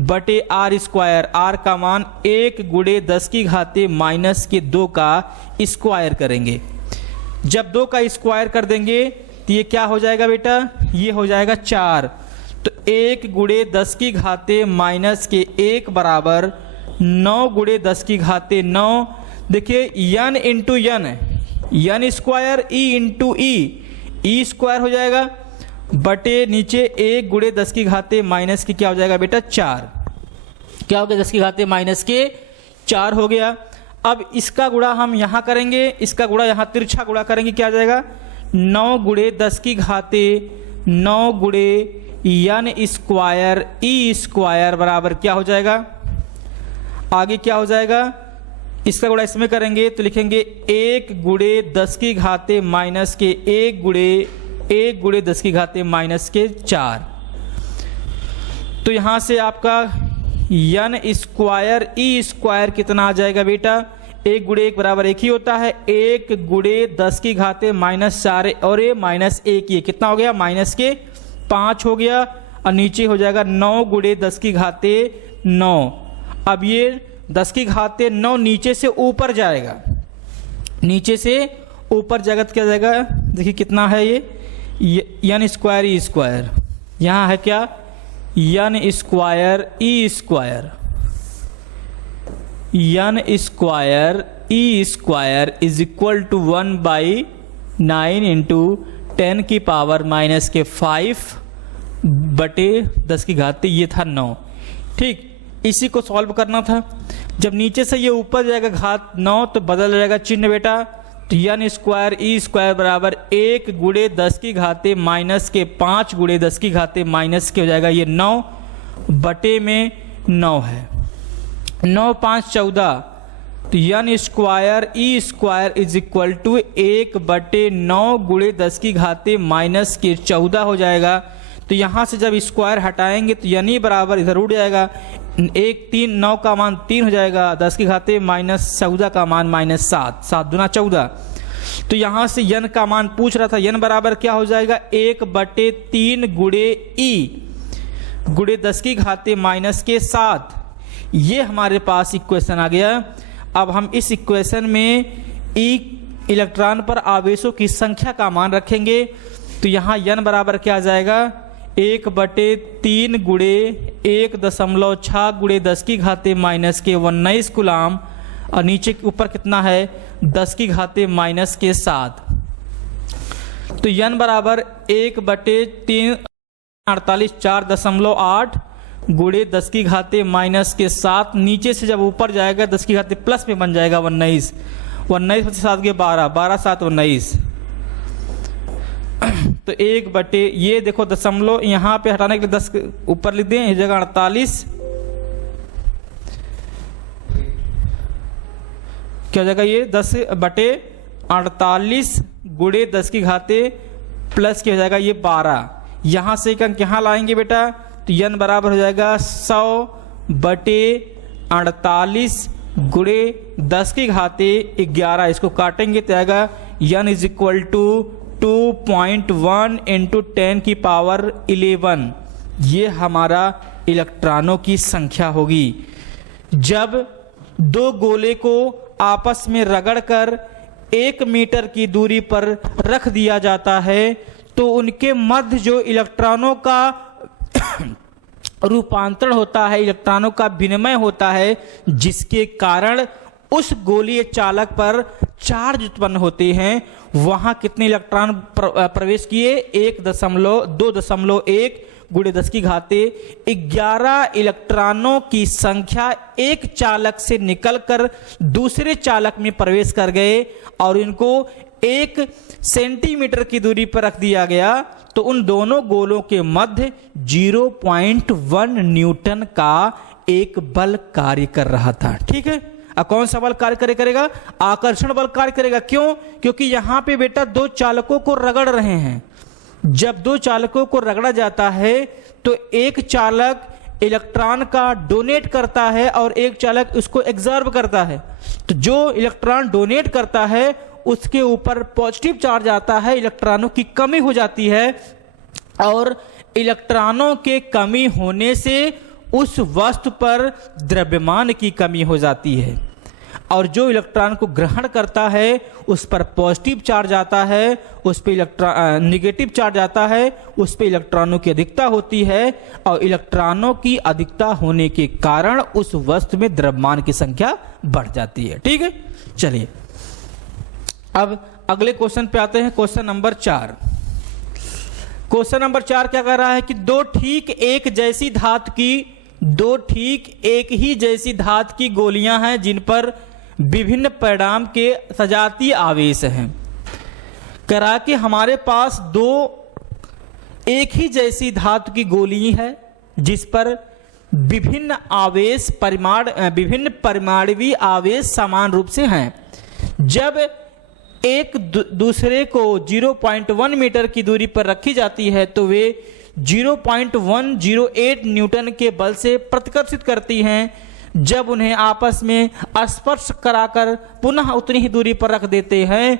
बटे R²। R का मान 1 × 10⁻2 का स्क्वायर करेंगे। जब 2 का स्क्वायर कर देंगे तो ये क्या हो जाएगा बेटा, ये हो जाएगा 4। तो 1 × 10⁻1 बराबर 9 × 10⁹। देखिए N × N square, E × E square हो जाएगा, बटे नीचे 1 × 10⁻⁻ क्या हो जाएगा बेटा, 4। क्या हो गया, 10⁻⁻4 हो गया। अब इसका गुणा हम यहां करेंगे, इसका गुणा यहां तिरछा गुणा करेंगे, क्या आ जाएगा 9 × 10⁻9 N स्क्वायर E स्क्वायर बराबर क्या हो जाएगा, आगे क्या हो जाएगा, इसका गुणा इसमें करेंगे तो लिखेंगे 1 × 10⁻1 × 10⁻4। तो यहाँ से आपका n स्क्वायर ई स्क्वायर कितना आ जाएगा बेटा, 1 गुणे 1 बराबर 1 ही होता है, 1 गुणे 10 की घाते -4 और ये -1, ये कितना हो गया -5 हो गया, और नीचे हो जाएगा 9 गुणे 10 की घाते 9। अब ये 10 की घाते 9 नीचे से ऊपर जाएगा, नीचे से ऊपर जाएगा तो क्या जाएगा, देखिए कितना है ये n स्क्वायर ई स्क्वायर, यहाँ है क्या n square E square, n square E square is equal to 1/9 into 10 की पावर -5 बटे 10 की घात, ये था 9। ठीक, इसी को सॉल्व करना था। जब नीचे से ये ऊपर जाएगा घात 9 तो बदल जाएगा चिन्ह बेटा, तो n स्क्वायर ई स्क्वायर बराबर 1 गुणे 10 की घाते -5 गुणे 10 की घाते माइनस के हो जाएगा ये 9 बटे में 9 है, 9 5 14, तो n square E square is equal to 1 बटे 9 गुणे 10 की घाते -14 हो जाएगा। तो यहाँ से जब स्क्वायर हटाएंगे तो यानी बराबर इधर उड़ जाएगा, 1 3 9 का मान 3 हो जाएगा, 10 की घाते -14 का मान -7, 7 दूना 14। तो यहाँ से n का मान पूछ रहा था, n बराबर क्या हो जाएगा 1 बटे 3 गुणे ई गुणे 10 की घाते -7, ये हमारे पास इक्वेशन आ गया। अब हम इस इक्वेशन में ई इलेक्ट्रॉन पर आवेशों की संख्या का मान रखेंगे, तो यहाँ n बराबर क्या आ जाएगा 1 बटे 3 गुणे 1.6 गुणे 10 की घाते -19 कूलाम, और नीचे के ऊपर कितना है 10 की घाते -7। तो n बराबर 1 बटे 3 48 4.8 गुणे 10 की घाते -7, नीचे से जब ऊपर जाएगा 10 की घाते प्लस में बन जाएगा 19, 19 से 7 के 12, 12 7 19, तो 1 बटे ये देखो दशमलव यहाँ पे हटाने के लिए 10 ऊपर लिख दें, इस जगह 48, क्या हो जाएगा ये 10 बटे 48 गुणे 10 की घाते प्लस क्या हो जाएगा ये 12, यहाँ से एक अंक यहाँ लाएंगे बेटा, तो n बराबर हो जाएगा 100 बटे 48 गुणे 10 की घाते 11, इसको काटेंगे तो आएगा n is equal to 2.1 into 10 की पावर 11, ये हमारा इलेक्ट्रॉनों की संख्या होगी। जब दो गोले को आपस में रगड़कर 1 मीटर की दूरी पर रख दिया जाता है तो उनके मध्य जो इलेक्ट्रॉनों का रूपांतरण होता है, इलेक्ट्रॉनों का विनिमय होता है, जिसके कारण उस गोलीय चालक पर चार्ज उत्पन्न होते हैं, वहां कितने इलेक्ट्रॉन प्रवेश किए 2.1 गुणे 10 की घाते 11 इलेक्ट्रॉनों की संख्या एक चालक से निकलकर दूसरे चालक में प्रवेश कर गए और इनको 1 सेंटीमीटर की दूरी पर रख दिया गया, तो उन दोनों गोलों के मध्य 0.1 न्यूटन का एक बल कार्य कर रहा था। ठीक है, अब कौन सा बल कार्य करेगा? आकर्षण बल कार्य करेगा। क्यों? क्योंकि यहां पे बेटा दो चालकों को रगड़ रहे हैं। जब दो चालकों को रगड़ा जाता है तो एक चालक इलेक्ट्रॉन का डोनेट करता है और एक चालक उसको एग्जर्व करता है। तो जो इलेक्ट्रॉन डोनेट करता है उसके ऊपर पॉजिटिव चार्ज आता है, इलेक्ट्रॉनों की कमी हो जाती है और इलेक्ट्रॉनों के कमी होने से उस वस्तु पर द्रव्यमान की कमी हो जाती है और जो इलेक्ट्रॉन को ग्रहण करता है उस पर पॉजिटिव चार्ज आता है, उस पर निगेटिव चार्ज आता है, उस पर इलेक्ट्रॉनों की अधिकता होती है और इलेक्ट्रॉनों की अधिकता होने के कारण उस वस्तु में द्रव्यमान की संख्या बढ़ जाती है। ठीक है, चलिए अब अगले क्वेश्चन पे आते हैं। Question number 4। क्वेश्चन नंबर 4 क्या कर रहा है कि दो ठीक एक ही जैसी धातु की गोलियां हैं जिन पर विभिन्न परिमाण के सजातीय आवेश हैं। कह रहा कि हमारे पास दो एक ही जैसी धातु की गोली है जिस पर विभिन्न परिमाणीय आवेश समान रूप से हैं। जब एक दूसरे को 0.1 मीटर की दूरी पर रखी जाती है तो वे 0.108 न्यूटन के बल से प्रतिकर्षित करती हैं। जब उन्हें आपस में स्पर्श कराकर पुनः उतनी ही दूरी पर रख देते हैं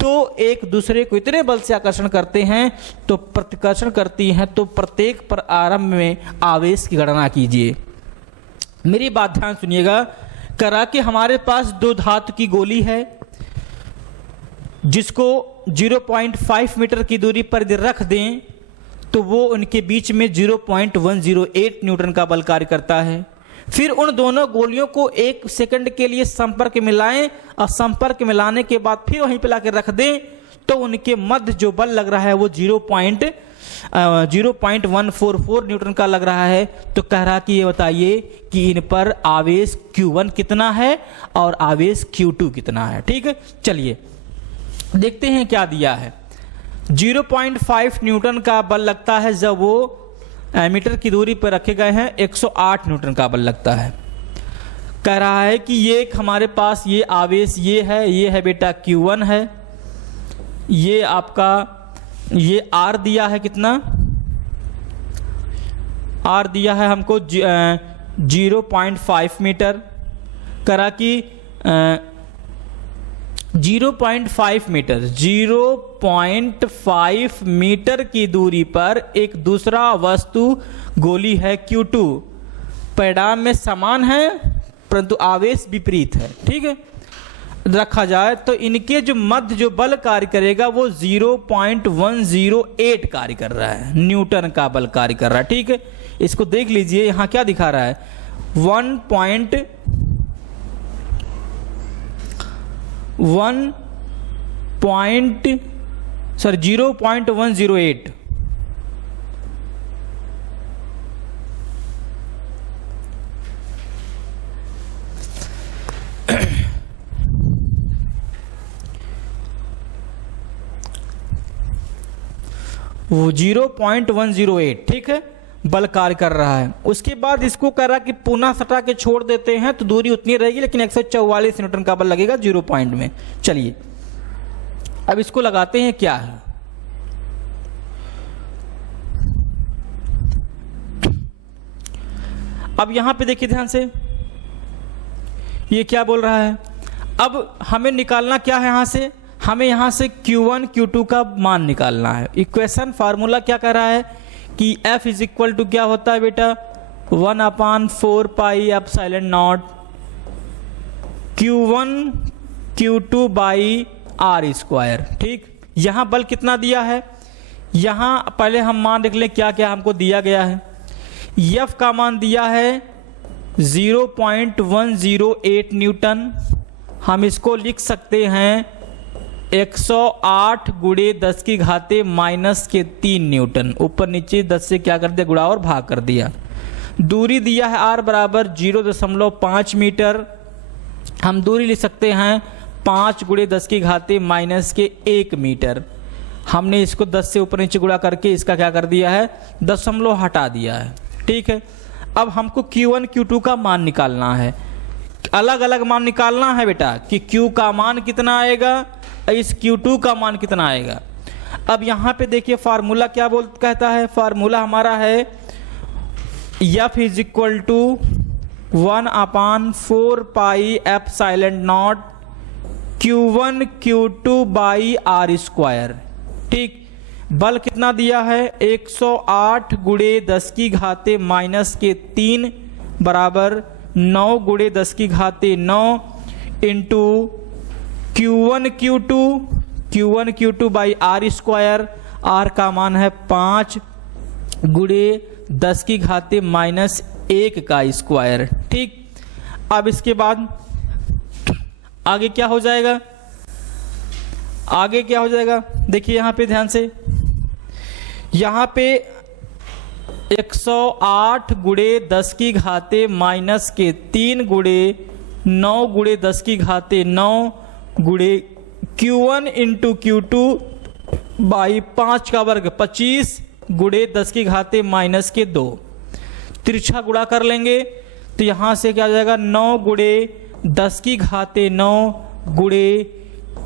तो एक दूसरे को इतने बल से आकर्षण करते हैं तो प्रतिकर्षण करती हैं। तो प्रत्येक पर आरंभ में आवेश की गणना कीजिए। मेरी बात ध्यान सुनिएगा। करा कि हमारे पास दो धातु की गोली है जिसको 0.5 मीटर की दूरी पर यदि रख दें तो वो उनके बीच में 0.108 न्यूटन का बल कार्य करता है। फिर उन दोनों गोलियों को 1 सेकंड के लिए संपर्क मिलाएं और संपर्क मिलाने के बाद फिर वहीं पे लाकर रख दें तो उनके मध्य जो बल लग रहा है वो 0.144 न्यूटन का लग रहा है। तो कह रहा कि ये बताइए कि इन पर आवेश Q1 कितना है और आवेश Q2 कितना है। ठीक है, चलिए देखते हैं क्या दिया है। 0.5 न्यूटन का बल लगता है जब वो मीटर की दूरी पर रखे गए हैं। 108 न्यूटन का बल लगता है। कह रहा है कि ये हमारे पास ये आवेश ये है बेटा Q1 है। ये आपका ये R दिया है, कितना R दिया है हमको 0.5 मीटर। करा कि 0.5 मीटर की दूरी पर एक दूसरा वस्तु गोली है Q2। परिणाम में समान है परंतु आवेश विपरीत है। ठीक है, रखा जाए तो इनके जो मध्य जो बल कार्य करेगा वो 0.108 कार्य कर रहा है, न्यूटन का बल कार्य कर रहा है। ठीक है, इसको देख लीजिए यहां क्या दिखा रहा है 0.108 वो 0.108 ठीक है बल कार्य कर रहा है। उसके बाद इसको कह रहा कि पुनः सटा के छोड़ देते हैं तो दूरी उतनी रहेगी लेकिन 144 न्यूटन का बल लगेगा 0 पॉइंट में। चलिए अब इसको लगाते हैं क्या है। अब यहां पे देखिए ध्यान से, ये क्या बोल रहा है। अब हमें निकालना क्या है, हमें यहां से Q1 Q2 का मान निकालना है। इक्वेशन फार्मूला क्या कह रहा है कि F इज इक्वल टू क्या होता है बेटा 1/4 pi epsilon not Q1 Q2 by R square. ठीक, यहां बल कितना दिया है, यहां पहले हम मान लिख लें क्या क्या हमको दिया गया है। F का मान दिया है 0.108 न्यूटन। हम इसको लिख सकते हैं 108 गुणे 10 की घाते -3 न्यूटन। ऊपर नीचे 10 से क्या कर दिया, गुणा और भाग कर दिया। दूरी दिया है R बराबर 0.5 मीटर। हम दूरी लिख सकते हैं 5 गुणे 10 की घाते -1 मीटर। हमने इसको 10 से ऊपर नीचे गुणा करके इसका क्या कर दिया है, दशमलव हटा दिया है। ठीक है, अब हमको Q1 Q2 का मान निकालना है। अलग अलग मान निकालना है बेटा कि Q का मान कितना आएगा, इस Q2 का मान कितना आएगा। अब यहां पे देखिए फार्मूला क्या कहता है। फार्मूला हमारा है F is equal to 1/4 pi epsilon not Q1 Q2 by R square. ठीक, बल कितना दिया है 108 गुणे 10 की घाते -3 बराबर 9 गुणे 10 की घाते 9 into Q1 Q2 by R square. R का मान है 5 गुणे 10 की घाते -1 का स्क्वायर। ठीक, अब इसके बाद आगे क्या हो जाएगा, देखिए यहां पे ध्यान से, यहां पे 108 गुणे 10 की घाते -3 गुणे 9 गुणे 10 की घाते 9 गुणे Q1 इंटू Q2 बाई 5 का वर्ग 25 गुणे 10 की घाते -2। तिरछा गुणा कर लेंगे तो यहां से क्या आ जाएगा 9 गुणे 10 की घाते 9 गुणे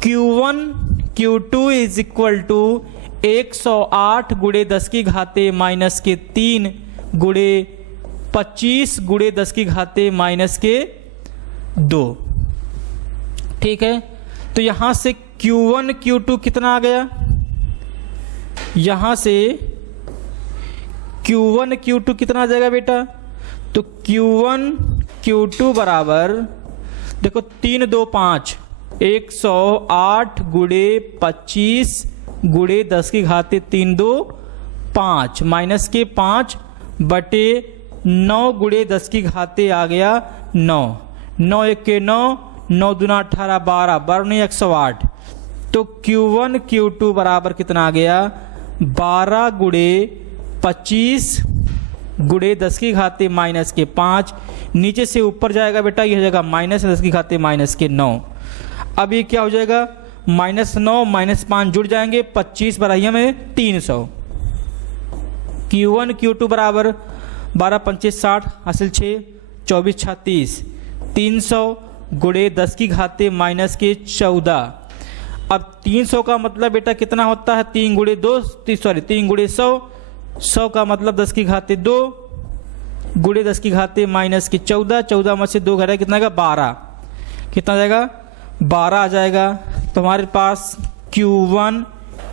Q1 Q2 is equal to 108 गुणे 10 की घाते माइनस के 3 गुणे 25 गुणे 10 की घाते माइनस के 2। ठीक है, तो यहां से Q1 Q2 कितना आ गया, यहां से Q1 Q2 कितना आ जाएगा बेटा, तो Q1 Q2 बराबर देखो 3 2 5 108 गुणे 25 गुणे 10 की घाते 3 2 5 माइनस के 5 बटे 9 गुणे 10 की घाते आ गया 9, 9 1 के 9, 9 दूना 18 12 12 108। तो Q1 Q2 बराबर कितना आ गया, 12 गुणे 25 गुणे 10 की घाते माइनस के 5, नीचे से ऊपर जाएगा बेटा, यह हो जाएगा माइनस 10 की घाते माइनस के 9। अब ये क्या हो जाएगा, -9 -5 जुड़ जाएंगे, 25 बराइया में 300। Q1 Q2 बराबर 12 25 60 हासिल 6 24 36 300 गुणे 10 की घाते माइनस के 14। अब 300 का मतलब बेटा कितना होता है, 3 गुणे 2 3 गुणे 100, 100 का मतलब 10 की घाते 2 गुणे 10 की घाते माइनस की 14, 14 में से 2 घटा कितना आएगा 12, कितना जाएगा 12 आ जाएगा। तो हमारे पास Q1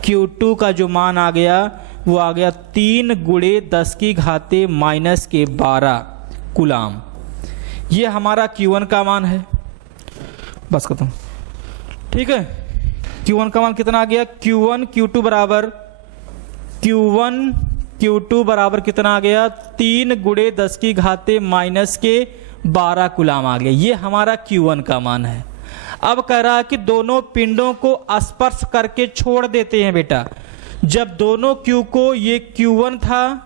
Q2 का जो मान आ गया वो आ गया 3 गुणे 10 की घाते माइनस के 12 कूलाम। ये हमारा Q1 का मान है, बस खत्म। ठीक है, Q1 का मान कितना आ गया, Q1 Q2 बराबर कितना आ गया, 3 गुणे 10 की घाते माइनस के 12 कूलाम आ गया। ये हमारा Q1 का मान है। अब कह रहा है कि दोनों पिंडों को स्पर्श करके छोड़ देते हैं बेटा। जब दोनों Q को, ये Q1 था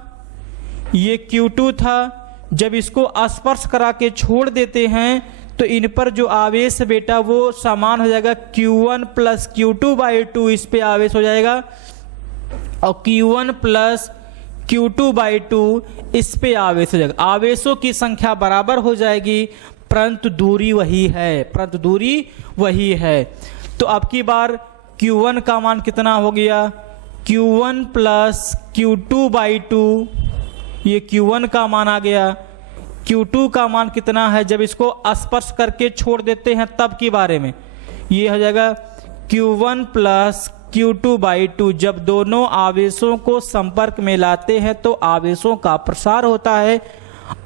ये Q2 था, जब इसको स्पर्श करा के छोड़ देते हैं तो इन पर जो आवेश बेटा वो समान हो जाएगा, Q1 प्लस Q2/2 इस पे आवेश हो जाएगा और Q1 प्लस Q2/2 इस पे आवेश हो जाएगा। आवेशों की संख्या बराबर हो जाएगी परंतु दूरी वही है। तो अब की बार Q1 का मान कितना हो गया, Q1 प्लस Q2/2, ये Q1 का मान आ गया। Q2 का मान कितना है, जब इसको स्पर्श करके छोड़ देते हैं तब के बारे में, ये हो जाएगा Q1 प्लस Q2/2। जब दोनों आवेशों को संपर्क में लाते हैं तो आवेशों का प्रसार होता है,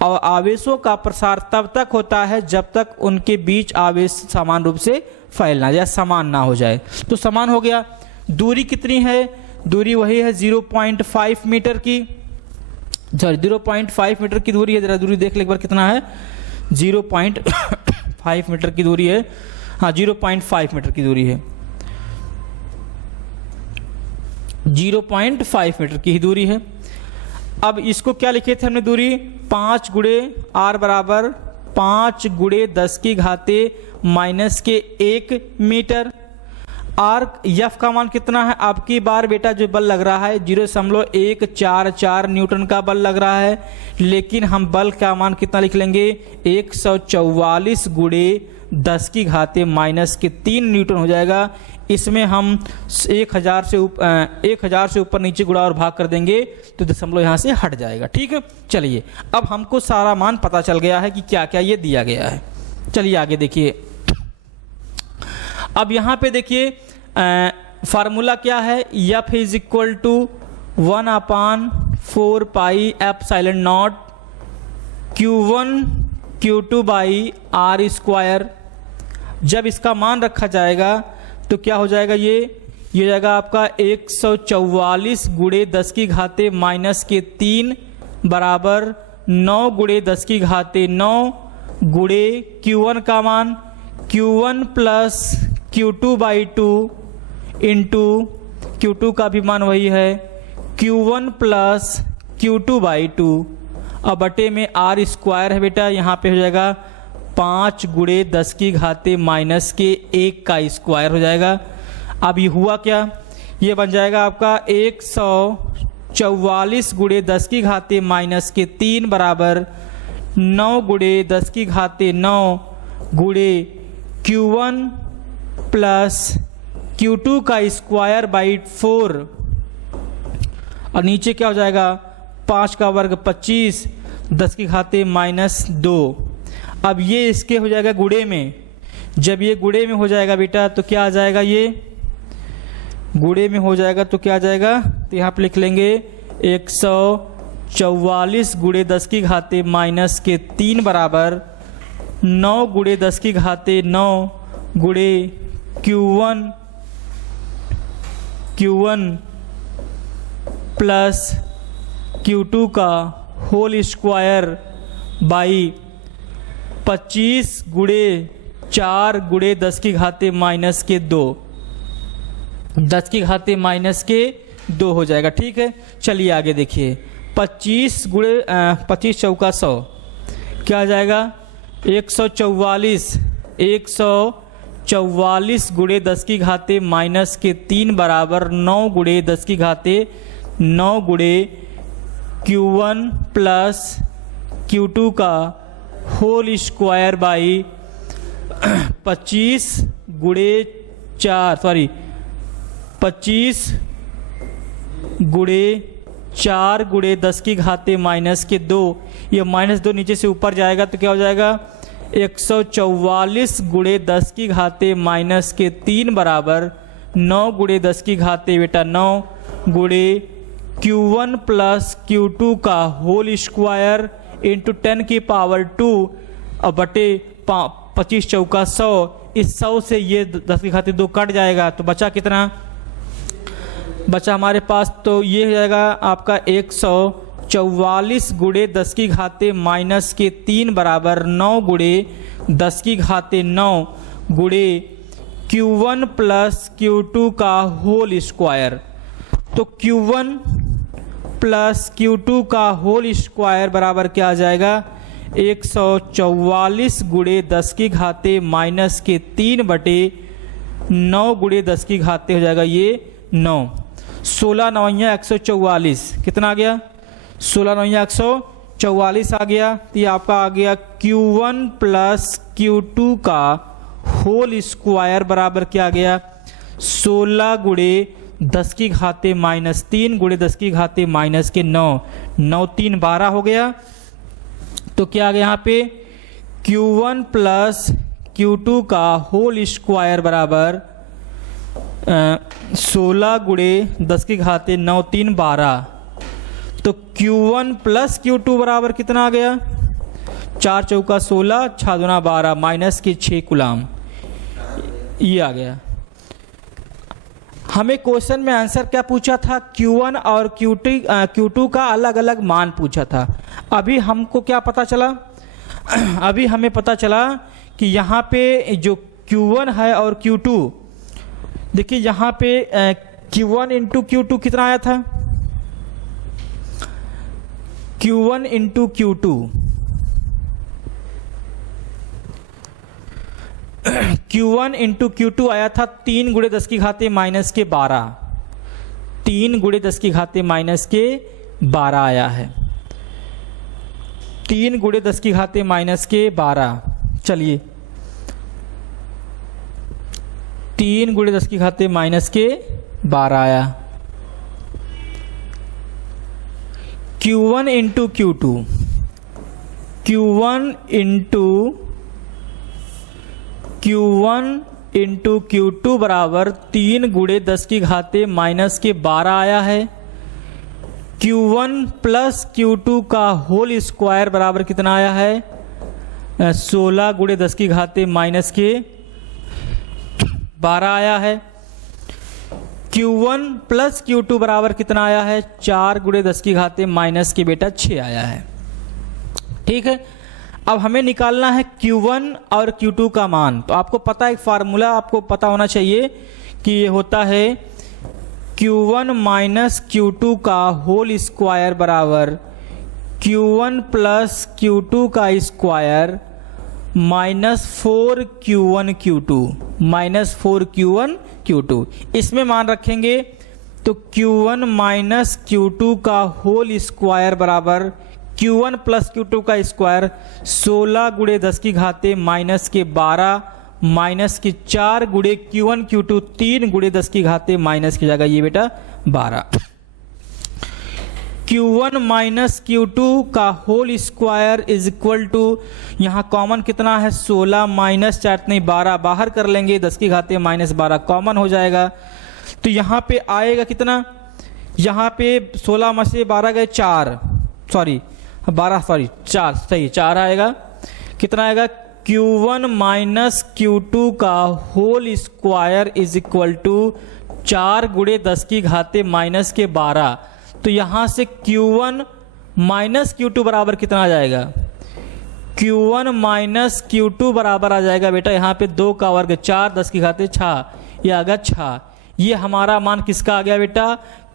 और आवेशों का प्रसार तब तक होता है जब तक उनके बीच आवेश समान रूप से फैलना या समान ना हो जाए। तो समान हो गया। दूरी कितनी है, दूरी वही है 0.5 मीटर की, 0.5 मीटर की दूरी है। जरा दूरी देख ले एक बार कितना है, 0.5 मीटर की दूरी है। हाँ 0.5 मीटर की दूरी है, 0.5 मीटर की ही दूरी है। अब इसको क्या लिखे थे हमने दूरी, 5 गुणे R बराबर 5 गुणे 10 की घाते माइनस के 1 मीटर। R F का मान कितना है, आपकी बार बेटा जो बल लग रहा है 0.144 न्यूटन का बल लग रहा है, लेकिन हम बल का मान कितना लिख लेंगे, 144 गुणे 10 की घाते माइनस के 3 न्यूटन हो जाएगा। इसमें हम 1000 से ऊपर नीचे गुणा और भाग कर देंगे तो दशमलव यहाँ से हट जाएगा। ठीक है, चलिए अब हमको सारा मान पता चल गया है कि क्या क्या ये दिया गया है। चलिए आगे देखिए। अब यहाँ पे देखिए फार्मूला क्या है, F is equal to 1/4 pi epsilon not Q1 Q2/R square. जब इसका मान रखा जाएगा तो क्या हो जाएगा, ये हो जाएगा आपका 144 गुणे 10 की घाते माइनस के 3 बराबर 9 गुणे 10 की घाते 9 गुणे Q1 का मान Q1 plus Q2/2 into Q2 का भी मान वही है Q1 प्लस Q2/2 अब बटे में R स्क्वायर है बेटा, यहाँ पे हो जाएगा 5 गुणे 10 की घाते माइनस के 1 का स्क्वायर हो जाएगा। अब ये हुआ क्या, ये बन जाएगा आपका 144 गुणे 10 की घाते माइनस के 3 बराबर 9 गुणे 10 की घाते 9 गुणे Q1 प्लस Q2 का स्क्वायर बाई 4 और नीचे क्या हो जाएगा, 5 का वर्ग 25, 10 की घाते -2। अब ये इसके हो जाएगा गुणे में, जब ये गुणे में हो जाएगा बेटा तो क्या आ जाएगा, ये गुणे में हो जाएगा तो क्या आ जाएगा, तो यहाँ पे लिख लेंगे 144 गुणे 10 की घाते -3 बराबर 9 गुणे 10 की घाते 9 गुणे Q1 प्लस Q2 का होल स्क्वायर बाई 25 गुणे 4 गुणे 10 की घाते -2, 10 की घाते -2 हो जाएगा। ठीक है, चलिए आगे देखिए, 25 गुणे 25 चौका 100 क्या आ जाएगा, 144 गुणे 10 की घाते -3 बराबर 9 गुणे 10 की घाते 9 गुणे Q1 प्लस Q2 का होल स्क्वायर बाई 25 गुणे 4 गुणे 10 की घाते -2, ये -2 नीचे से ऊपर जाएगा तो क्या हो जाएगा, 144 गुणे 10 की घाते -3 बराबर 9 गुणे 10 की घाते बेटा 9 गुणे Q1 प्लस Q2 का होल स्क्वायर इंटू 10 की पावर 2 और बटे 25 चौका 100। इस 100 से ये 10 की घाते 2 कट जाएगा तो बचा कितना, बचा हमारे पास तो ये हो जाएगा आपका 144 गुणे 10 की घाते -3 बराबर 9 गुणे 10 की घाते 9 गुणे Q1 प्लस Q2 का होल स्क्वायर। तो Q1 प्लस Q2 का होल स्क्वायर बराबर क्या आ जाएगा, 144 गुणे 10 की घाते -3 बटे 9 गुणे 10 की घाते हो जाएगा ये 9, 16 9 144 कितना आ गया, 16 9 144 आ गया। तो ये आपका आ गया Q1 प्लस Q2 का होल स्क्वायर बराबर क्या आ गया, 16 गुणे 10 की घाते -3 गुणे 10 की घाते -9, 9 3 12 हो गया। तो क्या आ गया यहाँ पे, Q1 प्लस Q2 का होल स्क्वायर बराबर 16 गुणे 10 की घाते 9 3 12। तो Q1 प्लस Q2 बराबर कितना आ गया, 4 चौका 16 6 दूना 12 माइनस के 6 कूलम, ये आ गया। हमें क्वेश्चन में आंसर क्या पूछा था, Q1 और Q2 का अलग अलग मान पूछा था। अभी हमको क्या पता चला, अभी हमें पता चला कि यहाँ पे जो Q1 है और Q2, देखिए यहाँ पे Q1 इंटू Q2 कितना आया था, Q1 into Q2 Q1 into Q2 आया था 3 गुणे 10 की घाते -12, 3 गुणे 10 की घाते -12 आया है, 3 गुणे 10 की घाते -12। चलिए 3 गुणे 10 की घाते -12 आया। Q1 into Q2, Q1 into Q2 बराबर 3 गुणे 10 की घाते -12 आया है। Q1 प्लस Q2 का होल स्क्वायर बराबर कितना आया है, 16 गुणे 10 की घाते -12 आया है। Q1 प्लस Q2 बराबर कितना आया है, 4 गुणे 10 की घाते -6 आया है। ठीक है, अब हमें निकालना है Q1 और Q2 का मान। तो आपको पता है, एक फार्मूला आपको पता होना चाहिए कि ये होता है Q1 माइनस Q2 का होल स्क्वायर बराबर Q1 प्लस Q2 का square -4 Q1 Q2, -4 Q1 Q2। इसमें मान रखेंगे तो Q1 माइनस Q2 का होल स्क्वायर बराबर Q1 प्लस Q2 का स्क्वायर 16 गुणे 10 की घाते -12 -4 गुणे Q1 Q2 3 गुणे 10 की घाते माइनस की जाएगा ये बेटा 12। Q1 माइनस Q2 का whole square is equal to, यहाँ कॉमन कितना है 16 माइनस 4 नहीं 12, बाहर कर लेंगे 10 की घाते माइनस 12 कॉमन हो जाएगा। तो यहाँ पे आएगा कितना, यहाँ पे 16 में से 12 गए 4 सही 4 आएगा। कितना आएगा Q1 माइनस Q2 का whole square is equal to 4 गुणे 10 की घाते माइनस के 12। तो यहां से Q1 माइनस Q2 बराबर कितना आ जाएगा, Q1 माइनस Q2 बराबर आ जाएगा बेटा यहाँ पे 2 का वर्ग 4 10 की घाते 6, ये आ गया 6। ये हमारा मान किसका आ गया बेटा,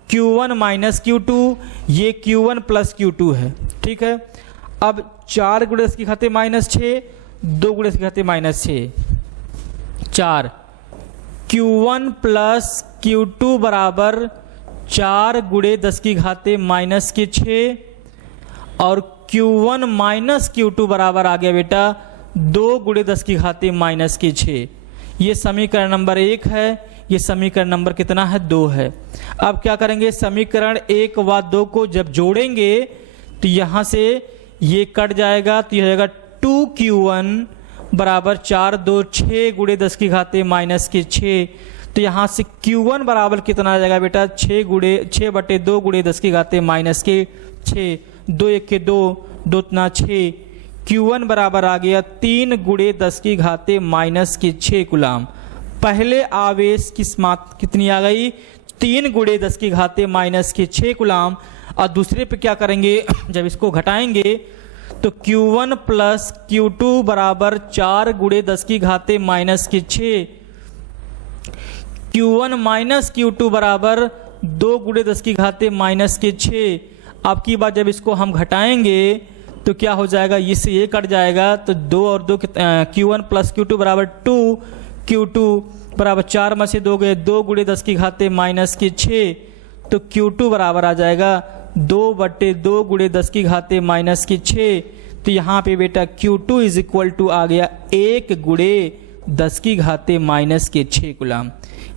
Q1 माइनस Q2, ये Q1 प्लस Q2 है। ठीक है, अब 4 गुणे 10 की घाते माइनस 6, 2 गुणे 10 की घाते माइनस 6, 4। Q1 प्लस Q2 बराबर 4 गुणे 10 की घाते माइनस के 6, और Q1 माइनस Q2 बराबर आ गया बेटा 2 गुणे 10 की घाते माइनस के 6। ये समीकरण नंबर 1 है, ये समीकरण नंबर कितना है 2 है। अब क्या करेंगे, समीकरण 1 व 2 को जब जोड़ेंगे तो यहां से ये कट जाएगा, तो यह हो जाएगा 2Q1 बराबर 4 2 6 गुणे 10 की घाते माइनस के 6। तो यहाँ से Q1 बराबर कितना आ जाएगा बेटा 6 बटे 2 गुणे 10 की घाते माइनस के 6, 2 1 के 2, 2 3 6। Q1 बराबर आ गया 3 गुणे 10 की घाते माइनस के 6 कूलम। पहले आवेश की मात्रा कितनी आ गई, 3 गुणे 10 की घाते माइनस के 6 कूलम। और दूसरे पे क्या करेंगे, जब इसको घटाएंगे तो Q1 प्लस Q2 बराबर 4 गुणे 10 की घाते माइनस के 6, Q1 माइनस Q2 बराबर 2 गुणे 10 की घाते माइनस के 6। अब की बात जब इसको हम घटाएंगे तो क्या हो जाएगा, इससे ये कट जाएगा, तो 2 और 2 Q1 प्लस Q2 बराबर 2, Q2 बराबर 4 में से 2 गए 2 गुणे 10 की घाते माइनस के 6। तो Q2 बराबर आ जाएगा 2 बटे 2 गुणे 10 की घाते माइनस की 6। तो यहाँ पे बेटा Q2 इज इक्वल टू आ गया 1 गुणे 10 की घाते माइनस के 6 कूलम।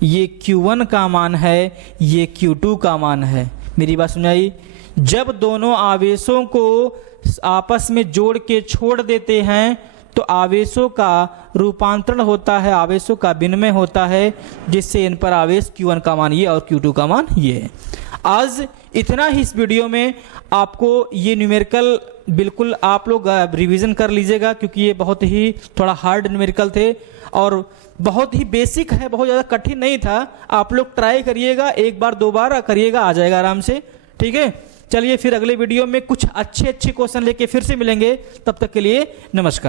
ये Q1 का मान है, ये Q2 का मान है। मेरी बात सुनाई, जब दोनों आवेशों को आपस में जोड़ के छोड़ देते हैं तो आवेशों का रूपांतरण होता है, आवेशों का विनिमय होता है, जिससे इन पर आवेश Q1 का मान ये और Q2 का मान ये है। आज इतना ही इस वीडियो में। आपको ये न्यूमेरिकल बिल्कुल आप लोग रिवीजन कर लीजिएगा, क्योंकि ये बहुत ही थोड़ा हार्ड न्यूमेरिकल थे और बहुत ही बेसिक है, बहुत ज़्यादा कठिन नहीं था। आप लोग ट्राई करिएगा, 1 बार 2 बार करिएगा, आ जाएगा आराम से। ठीक है, चलिए फिर अगले वीडियो में कुछ अच्छे क्वेश्चन लेके फिर से मिलेंगे। तब तक के लिए नमस्कार।